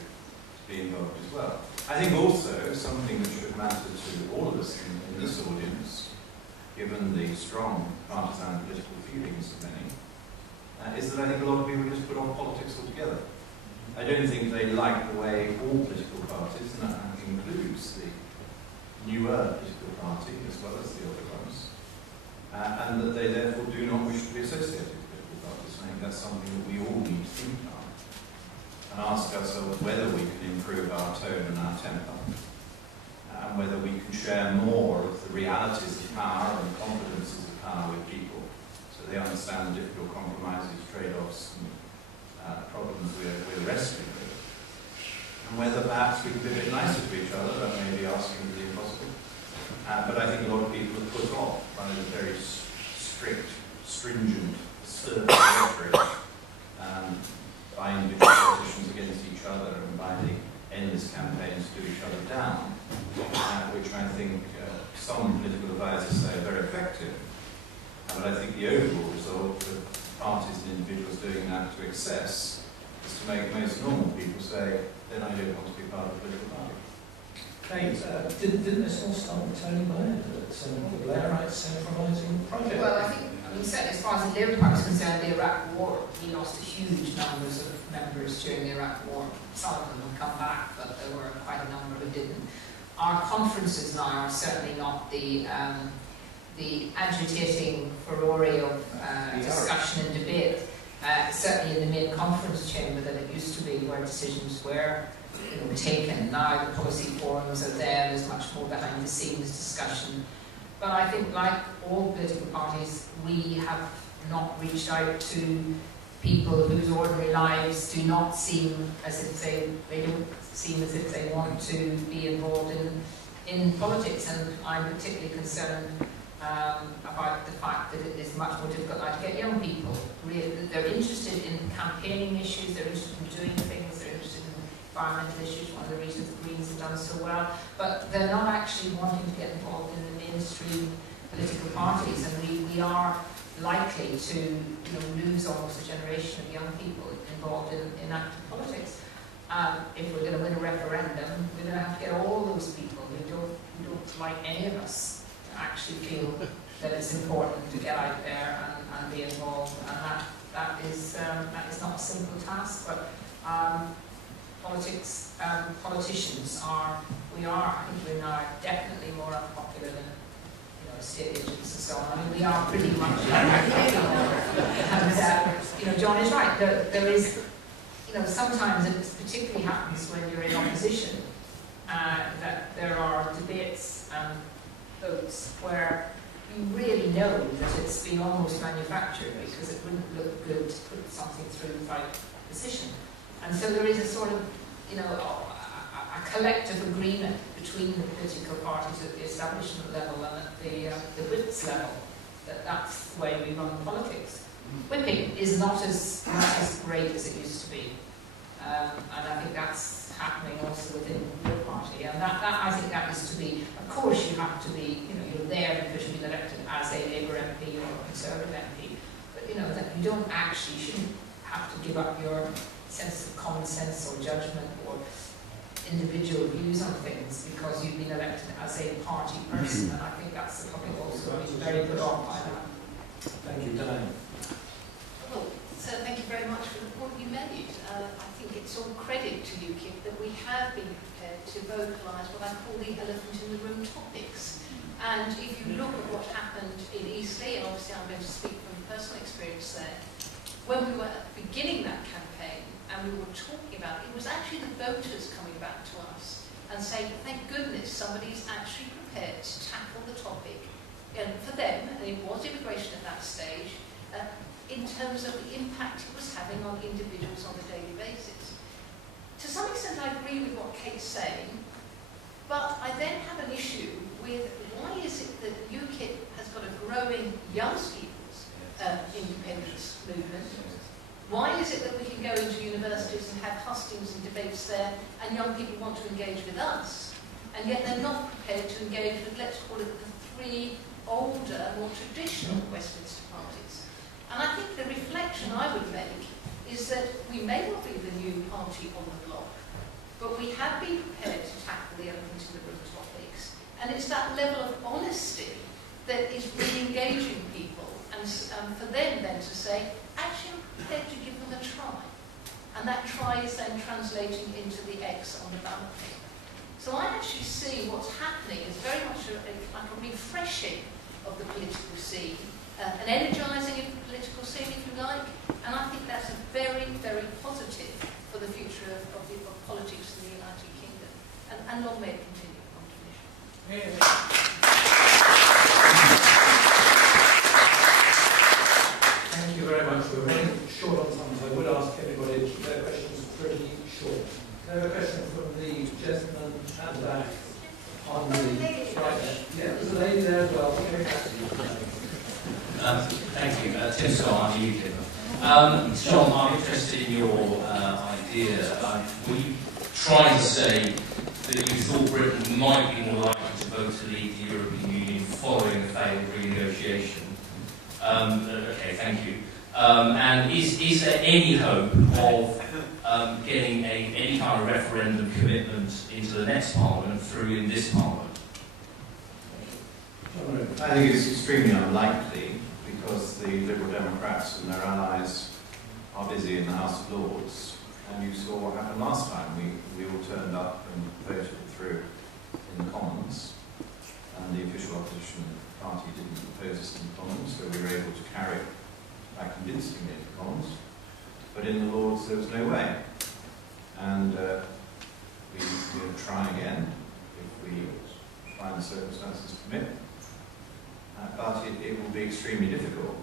be involved as well. I think also something that should matter to all of us in this audience, given the strong partisan political feelings of many, is that I think a lot of people just put off politics altogether. I don't think they like the way all political parties, and that includes the newer political party as well as the other ones, and that they therefore do not wish to be associated with political parties. I think that's something that we all need to think about and ask ourselves whether we can improve our tone and our temper, and whether we can share more of the realities of power and confidences of power with people, so they understand the difficult compromises, trade-offs, and problems we're wrestling with. And whether perhaps we can be a bit nicer to each other, that may be asking the impossible. But I think a lot of people are put off by the very strict, stringent, stern rhetoric, by individual politicians against each other, and by the endless campaigns to do each other down, which I think some political advisors say are very effective. But I think the overall result of parties and individuals doing that to excess is to make most normal people say, then I don't want to be part of a political party. Kate, didn't this all start with Tony Blair, some of the Blairites centralising the project? Well, I think, certainly as far as the Labour Party is concerned, the Iraq War, he lost huge numbers of members during the Iraq War. Some of them have come back, but there were quite a number who didn't. Our conferences now are certainly not the agitating furore of discussion and debate, certainly in the main conference chamber that it used to be, where decisions were taken. Now the policy forums are there, there's much more behind the scenes discussion. But I think, like all political parties, we have not reached out to people whose ordinary lives do not seem as if they don't seem as if they want to be involved in politics. And I'm particularly concerned about the fact that it is much more difficult now to get young people. Really, they're interested in campaigning issues, they're interested in doing things, they're interested in environmental issues, one of the reasons the Greens have done so well, but they're not actually wanting to get involved in the mainstream political parties, and we are likely to lose almost a generation of young people involved in active politics. If we're going to win a referendum, we're going to have to get all those people who don't like any of us to actually feel that it's important to get out there and be involved, and that is not a simple task, but politicians I think we're now definitely more unpopular than estate agents and so on. I mean, we are pretty much and John is right, there is, sometimes it particularly happens when you're in opposition, that there are debates and votes where you really know that it's been almost manufactured, because it wouldn't look good to put something through without position. And so there is a sort of, a collective agreement between the political parties at the establishment level and at the widths level that that's the way we run politics. Whipping is not as great as it used to be, and I think that's happening also within your party. And that I think that is to be. Of course, you have to be. You're there because you've been elected as a Labour MP or a Conservative MP, but that you shouldn't have to give up your sense of common sense or judgment or individual views on things because you've been elected as a party person, and I think that's the public also being very put off by that. Thank you, Diane. Well, so thank you very much for the point you made. I think it's all credit to UKIP that we have been prepared to vocalise what I call the elephant in the room topics. And if you look at what happened in Eastleigh, and obviously I'm going to speak from personal experience there, when we were beginning that campaign and we were talking about it, it was actually the voters coming back to us and saying, thank goodness somebody's actually prepared to tackle the topic, and for them, and it was immigration at that stage, in terms of the impact it was having on individuals on a daily basis. To some extent I agree with what Kate's saying, but I then have an issue with why is it that UKIP has got a growing young people's independence movement? Why is it that we can go into universities and have hustings and debates there and young people want to engage with us, and yet they're not prepared to engage with, let's call it, the three older, more traditional Westminster parties? And I think the reflection I would make is that we may not be the new party on the block, but we have been prepared to tackle the elephant in the room topics. And it's that level of honesty that is really engaging people, and for them then to say, actually I'm prepared to give them a try. And that try is then translating into the X on the ballot paper. So I actually see what's happening as very much like a refreshing of the political scene, an energising of the political scene, if you like, and I think that's very, very positive for the future of politics in the United Kingdom. And long may it continue. Thank you very much. We're running short on time, so I would ask everybody to keep their questions pretty short. I have a question from the gentleman at the back on the right there. Yeah, there's a lady there as well. Thank you. Tim Scott, I'm UKIP. John, I'm interested in your idea. Were you trying to say that you thought Britain might be more likely to vote to leave the European Union following a failed renegotiation? Okay, thank you. And is there any hope of getting any kind of referendum commitment into the next Parliament through in this Parliament? I think it's extremely unlikely because the Liberal Democrats and their allies are busy in the House of Lords. And you saw what happened last time. We all turned up and voted it through in the Commons. And the official opposition party didn't oppose us in the Commons, so we were able to carry it quite convincingly in the Commons. But in the Lords there was no way. And easier to try again if we find the circumstances permit. But it will be extremely difficult.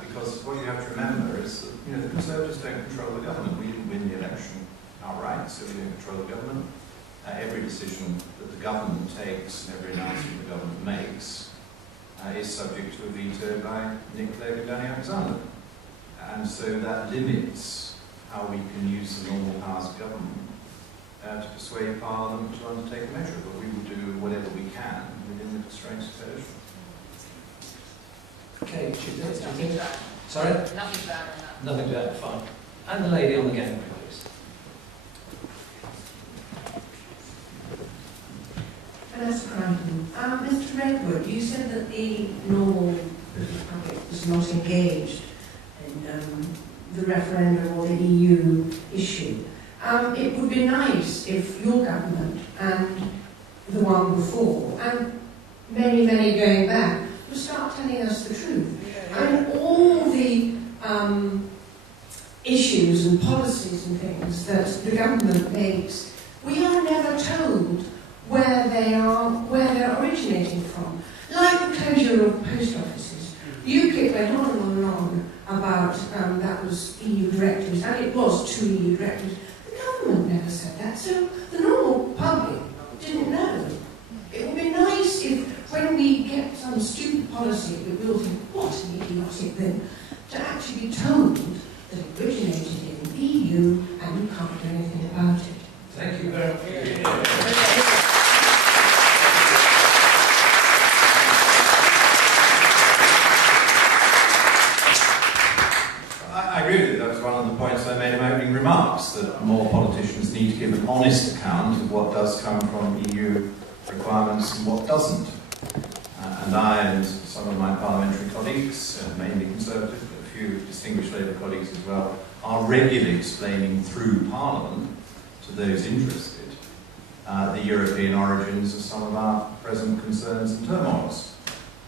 Because what you have to remember is that the Conservatives don't control the government. We didn't win the election outright, so we don't control the government. Every decision that the government takes and every announcement the government makes is subject to a veto by Nick Clegg and Danny Alexander. And so that limits how we can use the normal powers of government to persuade Parliament to undertake a measure. But we will do whatever we can within the constraints of that issue. Okay, Nothing to add. Sorry? Nothing to add on that. Nothing to add, fine. And the lady on the gangway, please. Vanessa Crichton. Mr. Redwood, you said that the normal British public was not engaged in the referendum or the EU issue. It would be nice if your government and the one before, and many, many going back, would start telling us the truth. And all the issues and policies and things that the government makes, we are never told where they are, where they're originating from. Like the closure of post offices. UKIP went on and on about that was EU directives, and it was 2 EU directives. The government never said that, so the normal public didn't know. It would be nice if, when we get some stupid policy that we'll think, what an idiotic thing, to actually be told that it originated in the EU and you can't do anything about it. Thank you very much. I agree with you. That was one of the points I made in my opening remarks, that more politicians need to give an honest account of what does come from EU requirements and what doesn't. And I and some of my parliamentary colleagues, mainly Conservative, but a few distinguished Labour colleagues as well, are regularly explaining through Parliament to those interested the European origins of some of our present concerns and turmoils.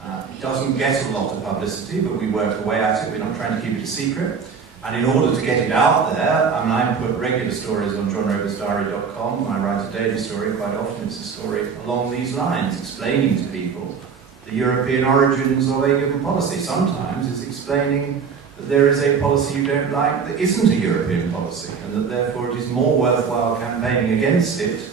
It doesn't get a lot of publicity, but we work away at it. We're not trying to keep it a secret. And in order to get it out there, I put regular stories on johnrobersdiary.com. I write a daily story. Quite often it's a story along these lines, explaining to people the European origins of a given policy. Sometimes it's explaining that there is a policy you don't like that isn't a European policy, and that therefore it is more worthwhile campaigning against it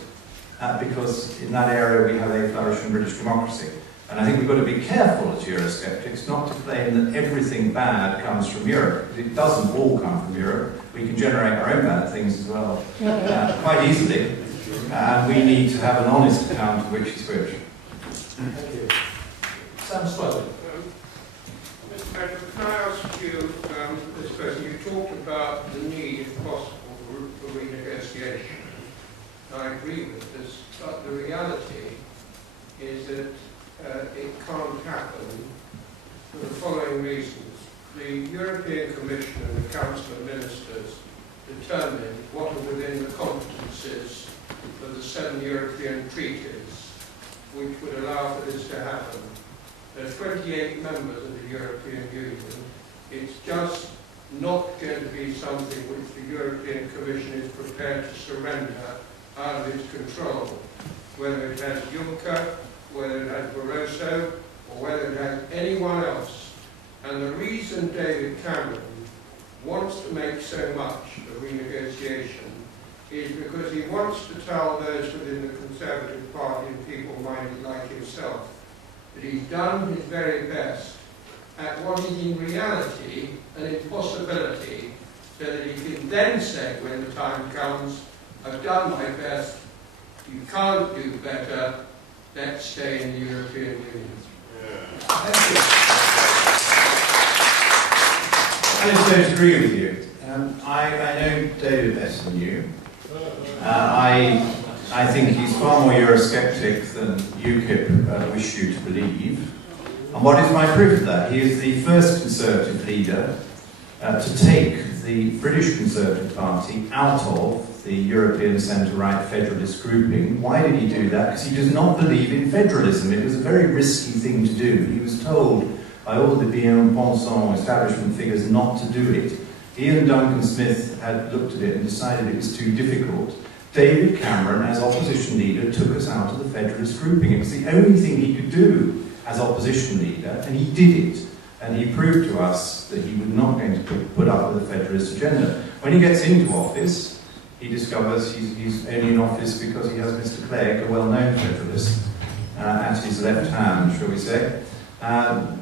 because in that area we have a flourishing British democracy. And I think we've got to be careful as Eurosceptics not to claim that everything bad comes from Europe. It doesn't all come from Europe. We can generate our own bad things as well, quite easily. And we need to have an honest account of which is which. Thank you. Sam Swell. Mr. President, can I ask you this question? You talked about the need, if possible, for renegotiation. I agree with this, but the reality is that it can't happen for the following reasons. The European Commission and the Council of Ministers determine what are within the competences of the 7 European treaties which would allow for this to happen. There are 28 members of the European Union. It's just not going to be something which the European Commission is prepared to surrender out of its control, whether it has Juncker, whether it has Barroso, or whether it has anyone else. And the reason David Cameron wants to make so much of renegotiation is because he wants to tell those within the Conservative Party and people-minded like himself that he's done his very best at what is in reality an impossibility, so that he can then say when the time comes, I've done my best, you can't do better, let's stay in the European Union. Thank you. I just don't agree with you. I know David better than you. I think he's far more Eurosceptic than UKIP wish you to believe. And what is my proof of that? He is the first Conservative leader to take the British Conservative Party out of the European centre-right federalist grouping. Why did he do that? Because he does not believe in federalism. It was a very risky thing to do. He was told by all the bien-pensant establishment figures not to do it. He and Duncan Smith had looked at it and decided it was too difficult. David Cameron, as opposition leader, took us out of the Federalist grouping. It was the only thing he could do as opposition leader, and he did it. And he proved to us that he was not going to put up with the Federalist agenda. When he gets into office, he discovers he's only in office because he has Mr. Clegg, a well-known Federalist, at his left hand, shall we say,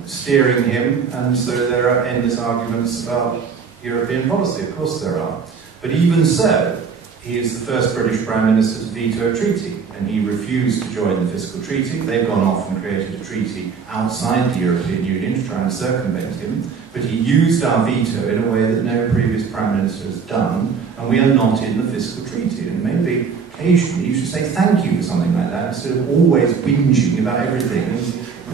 steering him, and so there are endless arguments about European policy. Of course there are. But even so, he is the first British Prime Minister to veto a treaty, and he refused to join the fiscal treaty. They've gone off and created a treaty outside the European Union to try and circumvent him, but he used our veto in a way that no previous Prime Minister has done, and we are not in the fiscal treaty. And maybe occasionally you should say thank you for something like that, instead of always whinging about everything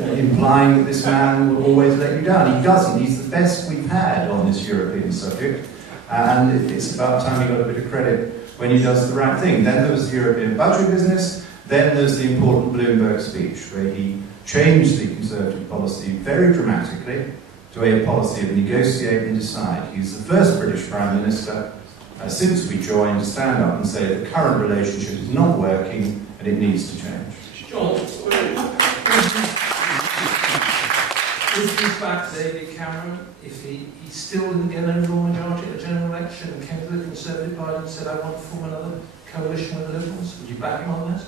and implying that this man will always let you down. He doesn't. He's the best we've had on this European subject, and it's about time he got a bit of credit when he does the right thing. Then there was the European budget business, then there's the important Bloomberg speech, where he changed the Conservative policy very dramatically to a policy of negotiate and decide. He's the first British Prime Minister since we joined to stand up and say the current relationship is not working and it needs to change. John, is this back to David Cameron if he still didn't get an overall majority at the general election and came to the Conservative Party and said, I want to form another coalition with the Liberals? Would you back him on that?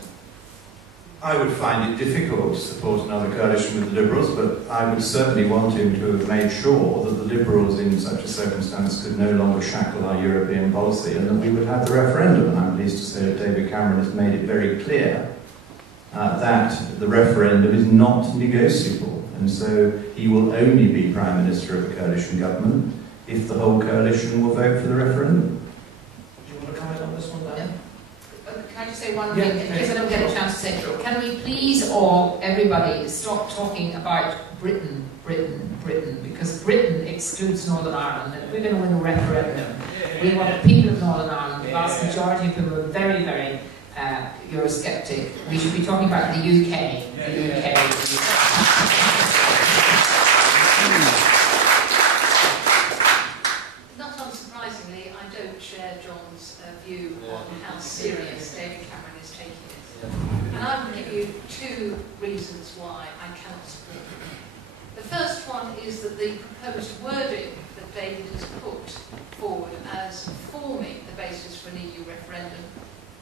I would find it difficult to support another coalition with the Liberals, but I would certainly want him to have made sure that the Liberals in such a circumstance could no longer shackle our European policy and that we would have the referendum. And I'm pleased to say that David Cameron has made it very clear that the referendum is not negotiable. And so he will only be Prime Minister of a coalition government if the whole coalition will vote for the referendum. Do you want to comment on this one, Dan? Can I just say one thing, in case I don't get a chance to say it? Can we please all, everybody, stop talking about Britain, Britain, Britain, because Britain excludes Northern Ireland, and if we're going to win a referendum, we want the people of Northern Ireland, the vast majority of them are very, very Eurosceptic. We should be talking about the UK. The UK. Not unsurprisingly, I don't share John's view on how serious David Cameron is taking it. And I will give you two reasons why I cannot support it. The first one is that the proposed wording that David has put forward as forming the basis for an EU referendum,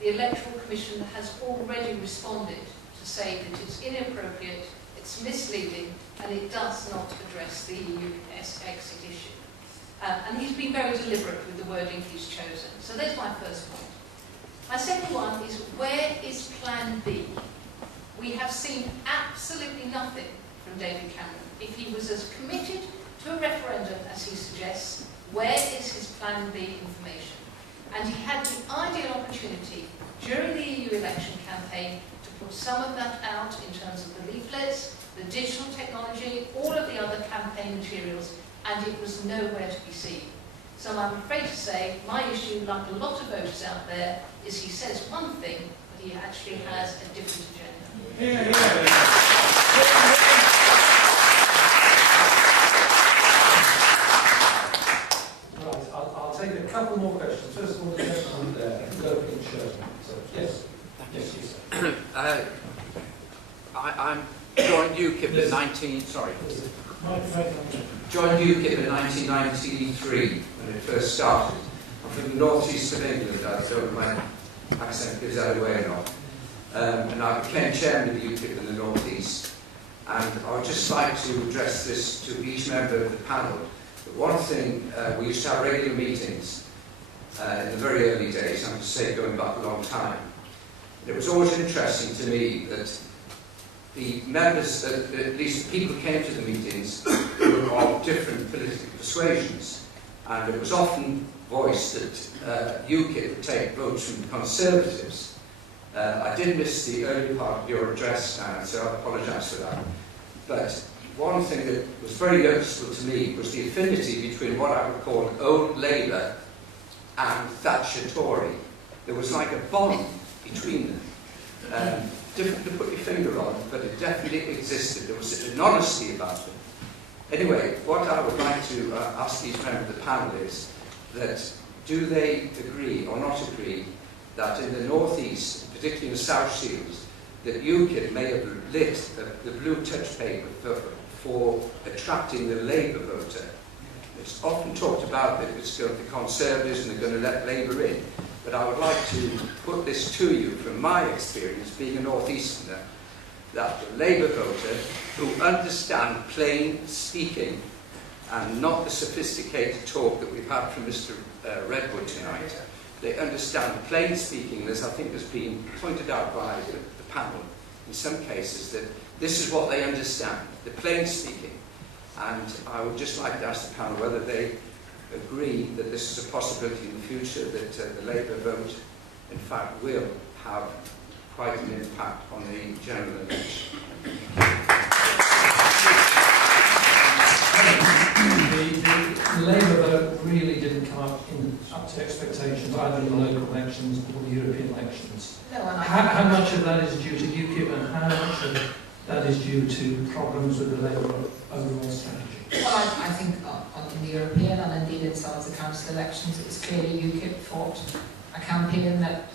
the Electoral Commission has already responded to say that it's inappropriate, it's misleading, and it does not address the EU exit issue. And he's been very deliberate with the wording he's chosen. So that's my first point. My second one is, where is Plan B? We have seen absolutely nothing from David Cameron. If he was as committed to a referendum as he suggests, where is his Plan B information? And he had the ideal opportunity during the EU election campaign to put some of that out in terms of the leaflets, the digital technology, all of the other campaign materials, and it was nowhere to be seen. So I'm afraid to say, my issue, like a lot of voters out there, is he says one thing, but he actually has a different agenda. Right, I'll take a couple more questions. First of all, the gentleman there, opening shirt. So, yes. Yes, yes. I'm joined UKIP in 19. Sorry. Joined UKIP in 1993 when it first started. I'm from the northeast of England. I don't know if my accent gives that away or not. And I became chairman of the UKIP in the northeast. And I would just like to address this to each member of the panel. But one thing, we used to have regular meetings in the very early days, I'm to say going back a long time. And it was always interesting to me that the members, at least the people who came to the meetings, were of different political persuasions. And it was often voiced that UKIP would take votes from the Conservatives. I did miss the early part of your address, Stan, so I apologise for that. But one thing that was very noticeable to me was the affinity between what I would call old Labour and Thatcher Tory. There was like a bond between them. Difficult to put your finger on, but it definitely existed. There was an honesty about it. Anyway, what I would like to ask each member of the panel is that do they agree or not agree that in the northeast, particularly in the South Shields, that UKIP may have lit the blue touch paper for attracting the Labour voter. It's often talked about that it's going to the Conservatives and they're going to let Labour in. But I would like to put this to you from my experience, being a northeasterner, that the Labour voter who understand plain speaking and not the sophisticated talk that we've had from Mr. Redwood tonight, they understand plain speaking, as I think has been pointed out by the panel in some cases, that this is what they understand, the plain speaking. And I would just like to ask the panel whether they agree that this is a possibility in the future, that the Labour vote, in fact, will have quite an impact on the general election. The Labour vote really didn't come up to expectations, either in the local elections or the European elections. No, and how much of that is due to UKIP and how much of that is due to problems with the Labour overall strategy? Well, I think in the European and indeed in some of the council elections, it was clearly UKIP fought a campaign that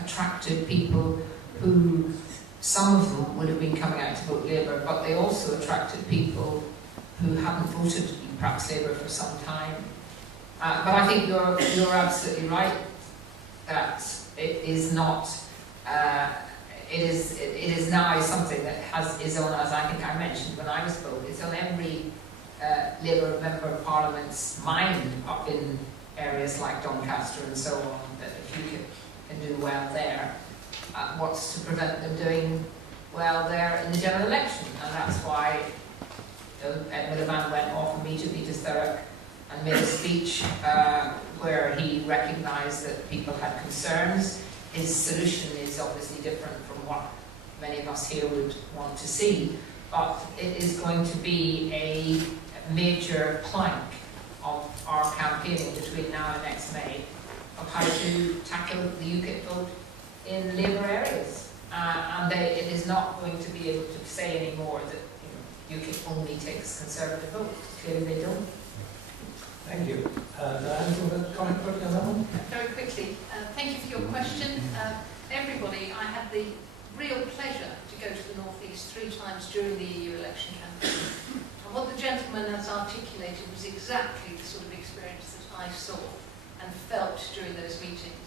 attracted people who, some of them would have been coming out to vote Labour, but they also attracted people who hadn't voted perhaps Labour for some time. But I think you're absolutely right that it is not. It is now something that is on, as I think I mentioned when I was voting, it's on every Labour Member of Parliament's mind up in areas like Doncaster and so on, that if UKIP can do well there, what's to prevent them doing well there in the general election? And that's why Ed Miliband went off immediately to Thurrock and made a speech where he recognised that people had concerns. His solution is obviously different from what many of us here would want to see, but it is going to be a major plank of our campaigning between now and next May of how to tackle the UKIP vote in Labour areas. And it is not going to be able to say anymore that UKIP only takes Conservative votes. Clearly they don't. Thank you. Diane, do you want to comment quickly on that one? Very quickly. Thank you for your question. Everybody, I had the real pleasure to go to the North East 3 times during the EU election campaign. And what the gentleman has articulated was exactly the sort of experience that I saw and felt during those meetings.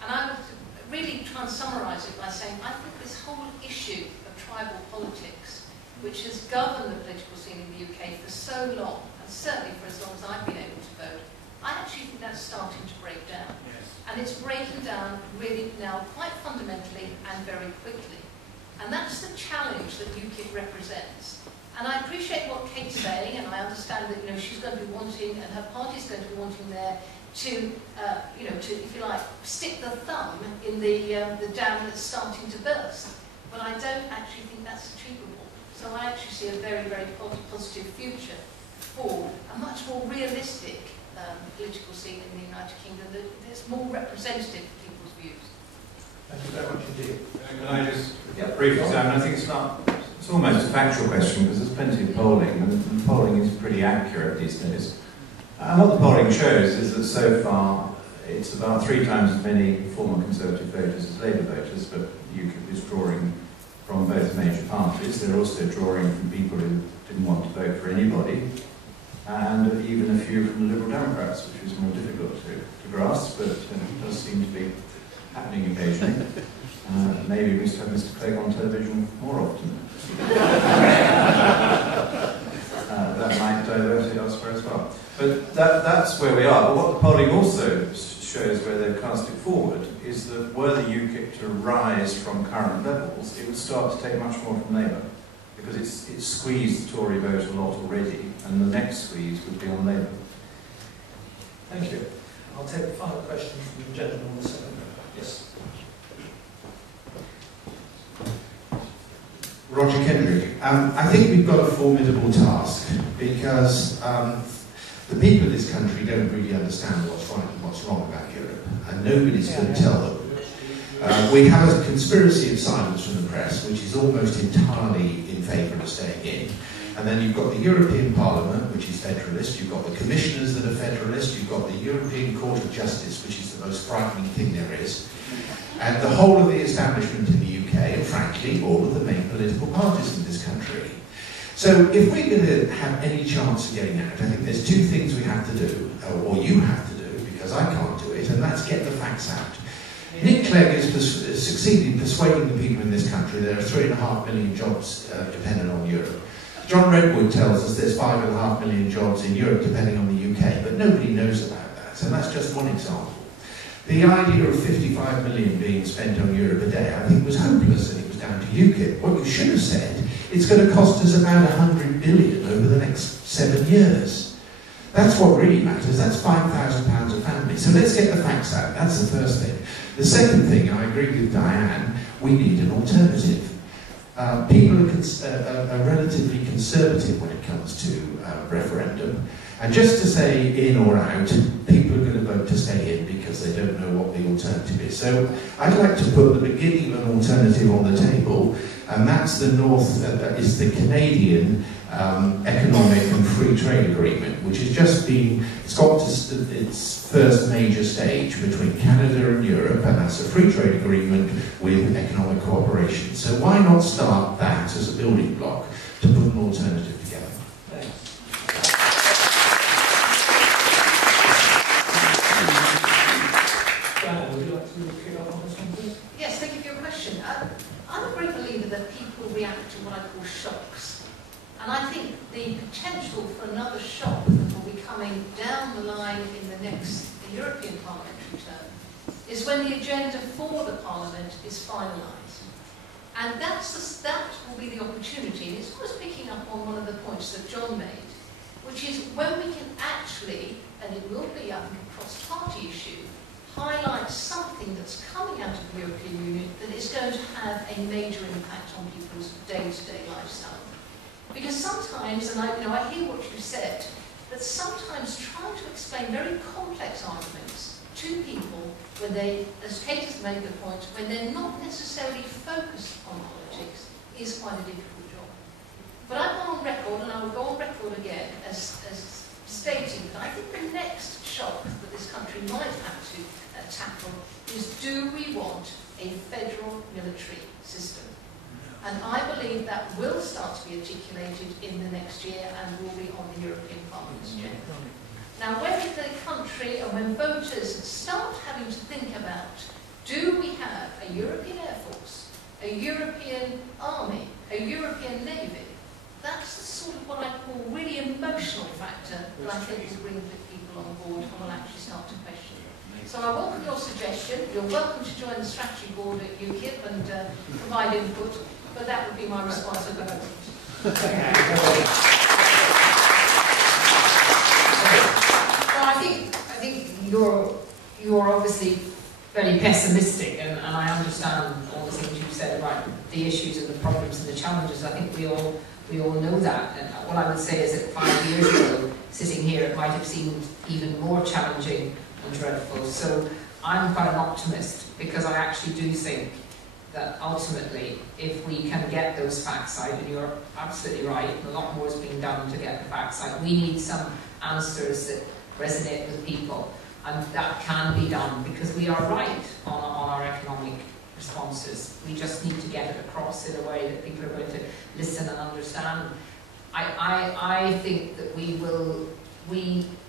And I would really try and summarise it by saying I think this whole issue of tribal politics, which has governed the political scene in the UK for so long, and certainly for as long as I've been able to vote, I actually think that's starting to break down. Yes. And it's breaking down really now quite fundamentally and very quickly. And that's the challenge that UKIP represents. And I appreciate what Kate's saying, and I understand that she's going to be wanting, and her party's going to be wanting there to, to, if you like, stick the thumb in the dam that's starting to burst. But I don't actually think that's achievable. So I actually see a very, very positive future for a much more realistic political scene in the United Kingdom that is more representative of people's views. Thank you very much indeed. Can I just briefly say, I think it's almost a factual question because there's plenty of polling and polling is pretty accurate these days. And what the polling shows is that so far it's about 3 times as many former Conservative voters as Labour voters, but UKIP is drawing from both major parties. They're also drawing from people who didn't want to vote for anybody, and even a few from the Liberal Democrats, which is more difficult to grasp, but it does seem to be happening occasionally. Maybe we should have Mr. Clegg on television more often. That might divert it elsewhere as well. But that's where we are. But what the polling also shows, where they've cast it forward, is that were the UKIP to rise from current levels, it would start to take much more from Labour, because it's squeezed the Tory vote a lot already, and the next squeeze would be on Labour. Thank you. I'll take the final question from the gentleman on the second row. Yes. Roger Kendrick. I think we've got a formidable task because the people of this country don't really understand what's right and what's wrong about Europe, and nobody's going to tell them. We have a conspiracy of silence from the press, which is almost entirely in favour of staying in. And then you've got the European Parliament, which is federalist, you've got the commissioners that are federalist, you've got the European Court of Justice, which is the most frightening thing there is, and the whole of the establishment in the UK, and frankly, all of the main political parties in this country. So if we're going to have any chance of getting out, I think there's two things we have to do, or you have to do, because I can't do it, and that's get the facts out. Nick Clegg has succeeded in persuading the people in this country there are 3.5 million jobs dependent on Europe. John Redwood tells us there's 5.5 million jobs in Europe depending on the UK, but nobody knows about that, and that's just one example. The idea of 55 million being spent on Europe a day, I think, was hopeless, and it was down to UKIP. What you should have said, it's going to cost us about 100 billion over the next 7 years. That's what really matters. That's £5,000 a family. So let's get the facts out. That's the first thing. The second thing, and I agree with Diane, we need an alternative. People are relatively conservative when it comes to referendum. And just to say in or out, people are going to vote to stay in because they don't know what the alternative is. So I'd like to put the beginning of an alternative on the table, and that's the is the Canadian Economic and Free Trade Agreement, which has just been, it's got to its first major stage between Canada and Europe, and that's a free trade agreement with economic cooperation. So why not start that as a building block to put an alternative together? Yes, thank you for your question. I'm a great believer that people react to what I call shocks. And I think the potential for another shock that will be coming down the line in the next European parliamentary term is when the agenda for the Parliament is finalised. And that will be the opportunity, and it's almost picking up on one of the points that John made, which is when we can actually, and it will be, I think, a cross-party issue, highlight something that's coming out of the European Union that is going to have a major impact on people's day-to-day lifestyle. Because sometimes, and I hear what you said, that sometimes trying to explain very complex arguments to people when they, as Kate has made the point, when they're not necessarily focused on politics is quite a difficult job. But I've gone on record, and I will go on record again, as stating that I think the next shock that this country might have to tackle is, do we want a federal military system? And I believe that will start to be articulated in the next year and will be on the European Parliament's agenda. Now, when the country and when voters start having to think about, do we have a European Air Force, a European Army, a European Navy, that's the sort of what I call really emotional factor that I think will bring people on board and will actually start to question it. So I welcome your suggestion. You're welcome to join the strategy board at UKIP and provide input, but that would be my response at the moment. Well, I think you're obviously very pessimistic, and I understand all the things you've said about the issues and the problems and the challenges. I think we all know that. And what I would say is that 5 years ago, sitting here, it might have seemed even more challenging and dreadful. So I'm quite an optimist, because I actually do think that ultimately, if we can get those facts out, and you're absolutely right, a lot more is being done to get the facts out. We need some answers that resonate with people, and that can be done because we are right on our economic responses. We just need to get it across in a way that people are going to listen and understand. I think that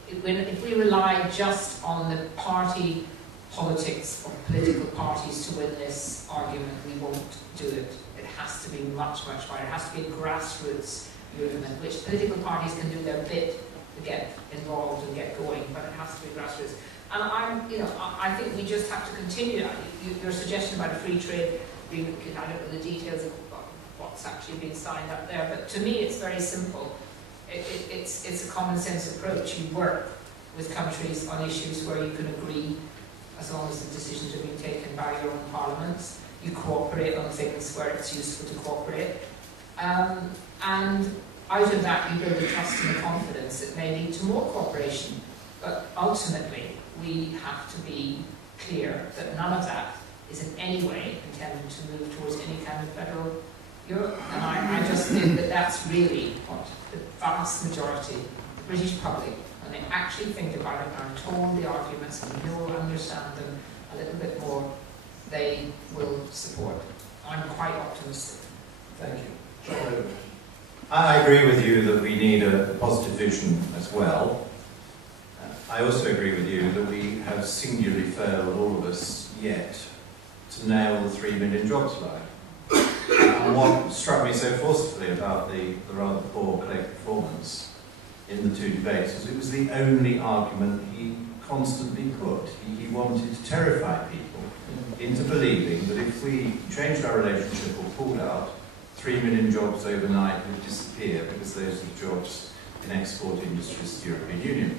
if we rely just on the party politics of political parties to win this argument, we won't do it. It has to be much, much wider. It has to be a grassroots movement, which political parties can do their bit to get involved and get going, but it has to be grassroots. And I think we just have to continue that. Your suggestion about a free trade agreement, I don't know the details of what's actually being signed up there, but to me it's very simple. It's a common sense approach. You work with countries on issues where you can agree, as long as the decisions are being taken by your own parliaments. You cooperate on things where it's useful to cooperate. And out of that you build the trust and the confidence that may lead to more cooperation. But ultimately, we have to be clear that none of that is in any way intended to move towards any kind of federal Europe. And I just think think that that's really what the vast majority of the British public, when they actually think about it and are told the arguments and will understand them a little bit more, they will support. I'm quite optimistic. Thank you. John. I agree with you that we need a positive vision as well. I also agree with you that we have singularly failed, all of us, yet to nail the 3 million jobs line. And what struck me so forcefully about the rather poor Clegg performance in the two debates was it was the only argument he constantly put. He wanted to terrify people into believing that if we changed our relationship or pulled out, 3 million jobs overnight would disappear because those are jobs in export industries to the European Union.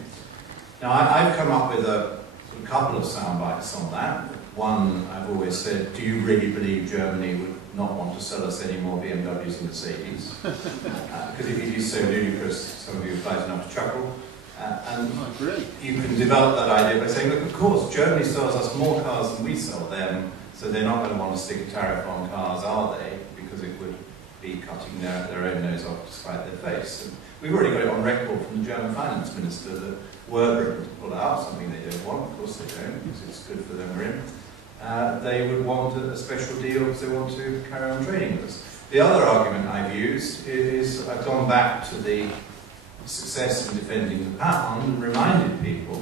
Now, I've come up with a couple of sound bites on that. One, I've always said, do you really believe Germany would not want to sell us any more BMWs and Mercedes? Because it is so ludicrous, some of you are wise enough to chuckle. And you can develop that idea by saying, look, of course, Germany sells us more cars than we sell them, so they're not going to want to stick a tariff on cars, are they? Because it would be cutting their own nose off to spite their face. And we've already got it on record from the German finance minister that were Britain to pull out, something they don't want, of course they don't, because it's good for them we're in, they would want a special deal because they want to carry on trading with us. The other argument I've used is I've gone back to the success in defending the pound and reminded people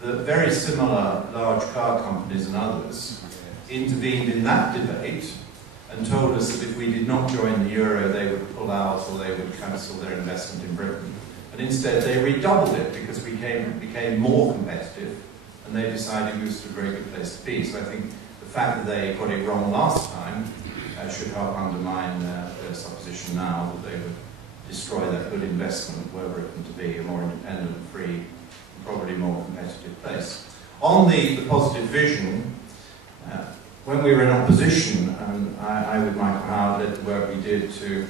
that very similar large car companies and others intervened in that debate and told us that if we did not join the euro, they would pull out or they would cancel their investment in Britain. And instead, they redoubled it because we became more competitive, and they decided it was a very good place to be. So I think the fact that they got it wrong last time should help undermine their supposition now that they would destroy that good investment were Britain to be a more independent, free, and probably more competitive place. On the positive vision, when we were in opposition, I with Michael Howard led the work we did to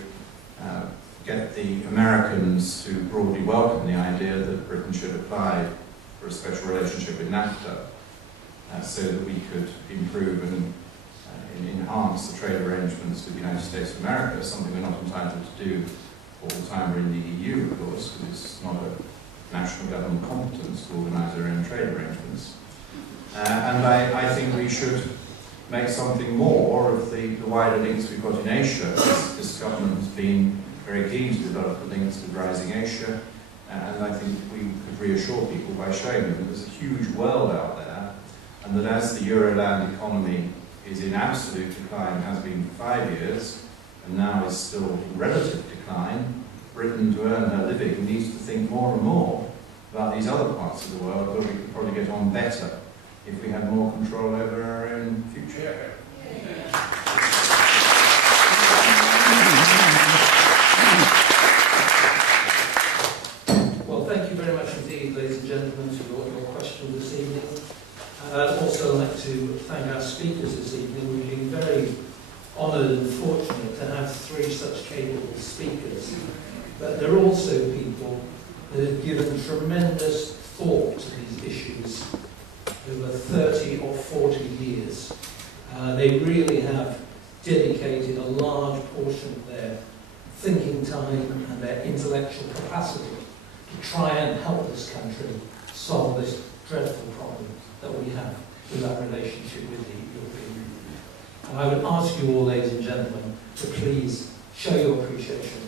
get the Americans to broadly welcome the idea that Britain should apply for a special relationship with NAFTA so that we could improve and enhance the trade arrangements with the United States of America, something we're not entitled to do all the time we're in the EU, of course, because it's not a national government competence to organise their own trade arrangements. And I think we should make something more of the wider links we've got in Asia. This government has been very keen to develop the links with rising Asia, and I think we could reassure people by showing them that there's a huge world out there, and that as the Euroland economy is in absolute decline, has been for 5 years, and now is still in relative decline, Britain, to earn her living, needs to think more and more about these other parts of the world where we could probably get on better if we had more control over our own future. Well, thank you very much indeed, ladies and gentlemen, for your questions this evening. I'd also like to thank our speakers this evening. We've been very honoured and fortunate to have 3 such capable speakers. But they're also people that have given tremendous thought to these issues over 30 or 40 years. They really have dedicated a large portion of their thinking time and their intellectual capacity to try and help this country solve this dreadful problem that we have with our relationship with the European Union. And I would ask you all, ladies and gentlemen, to please show your appreciation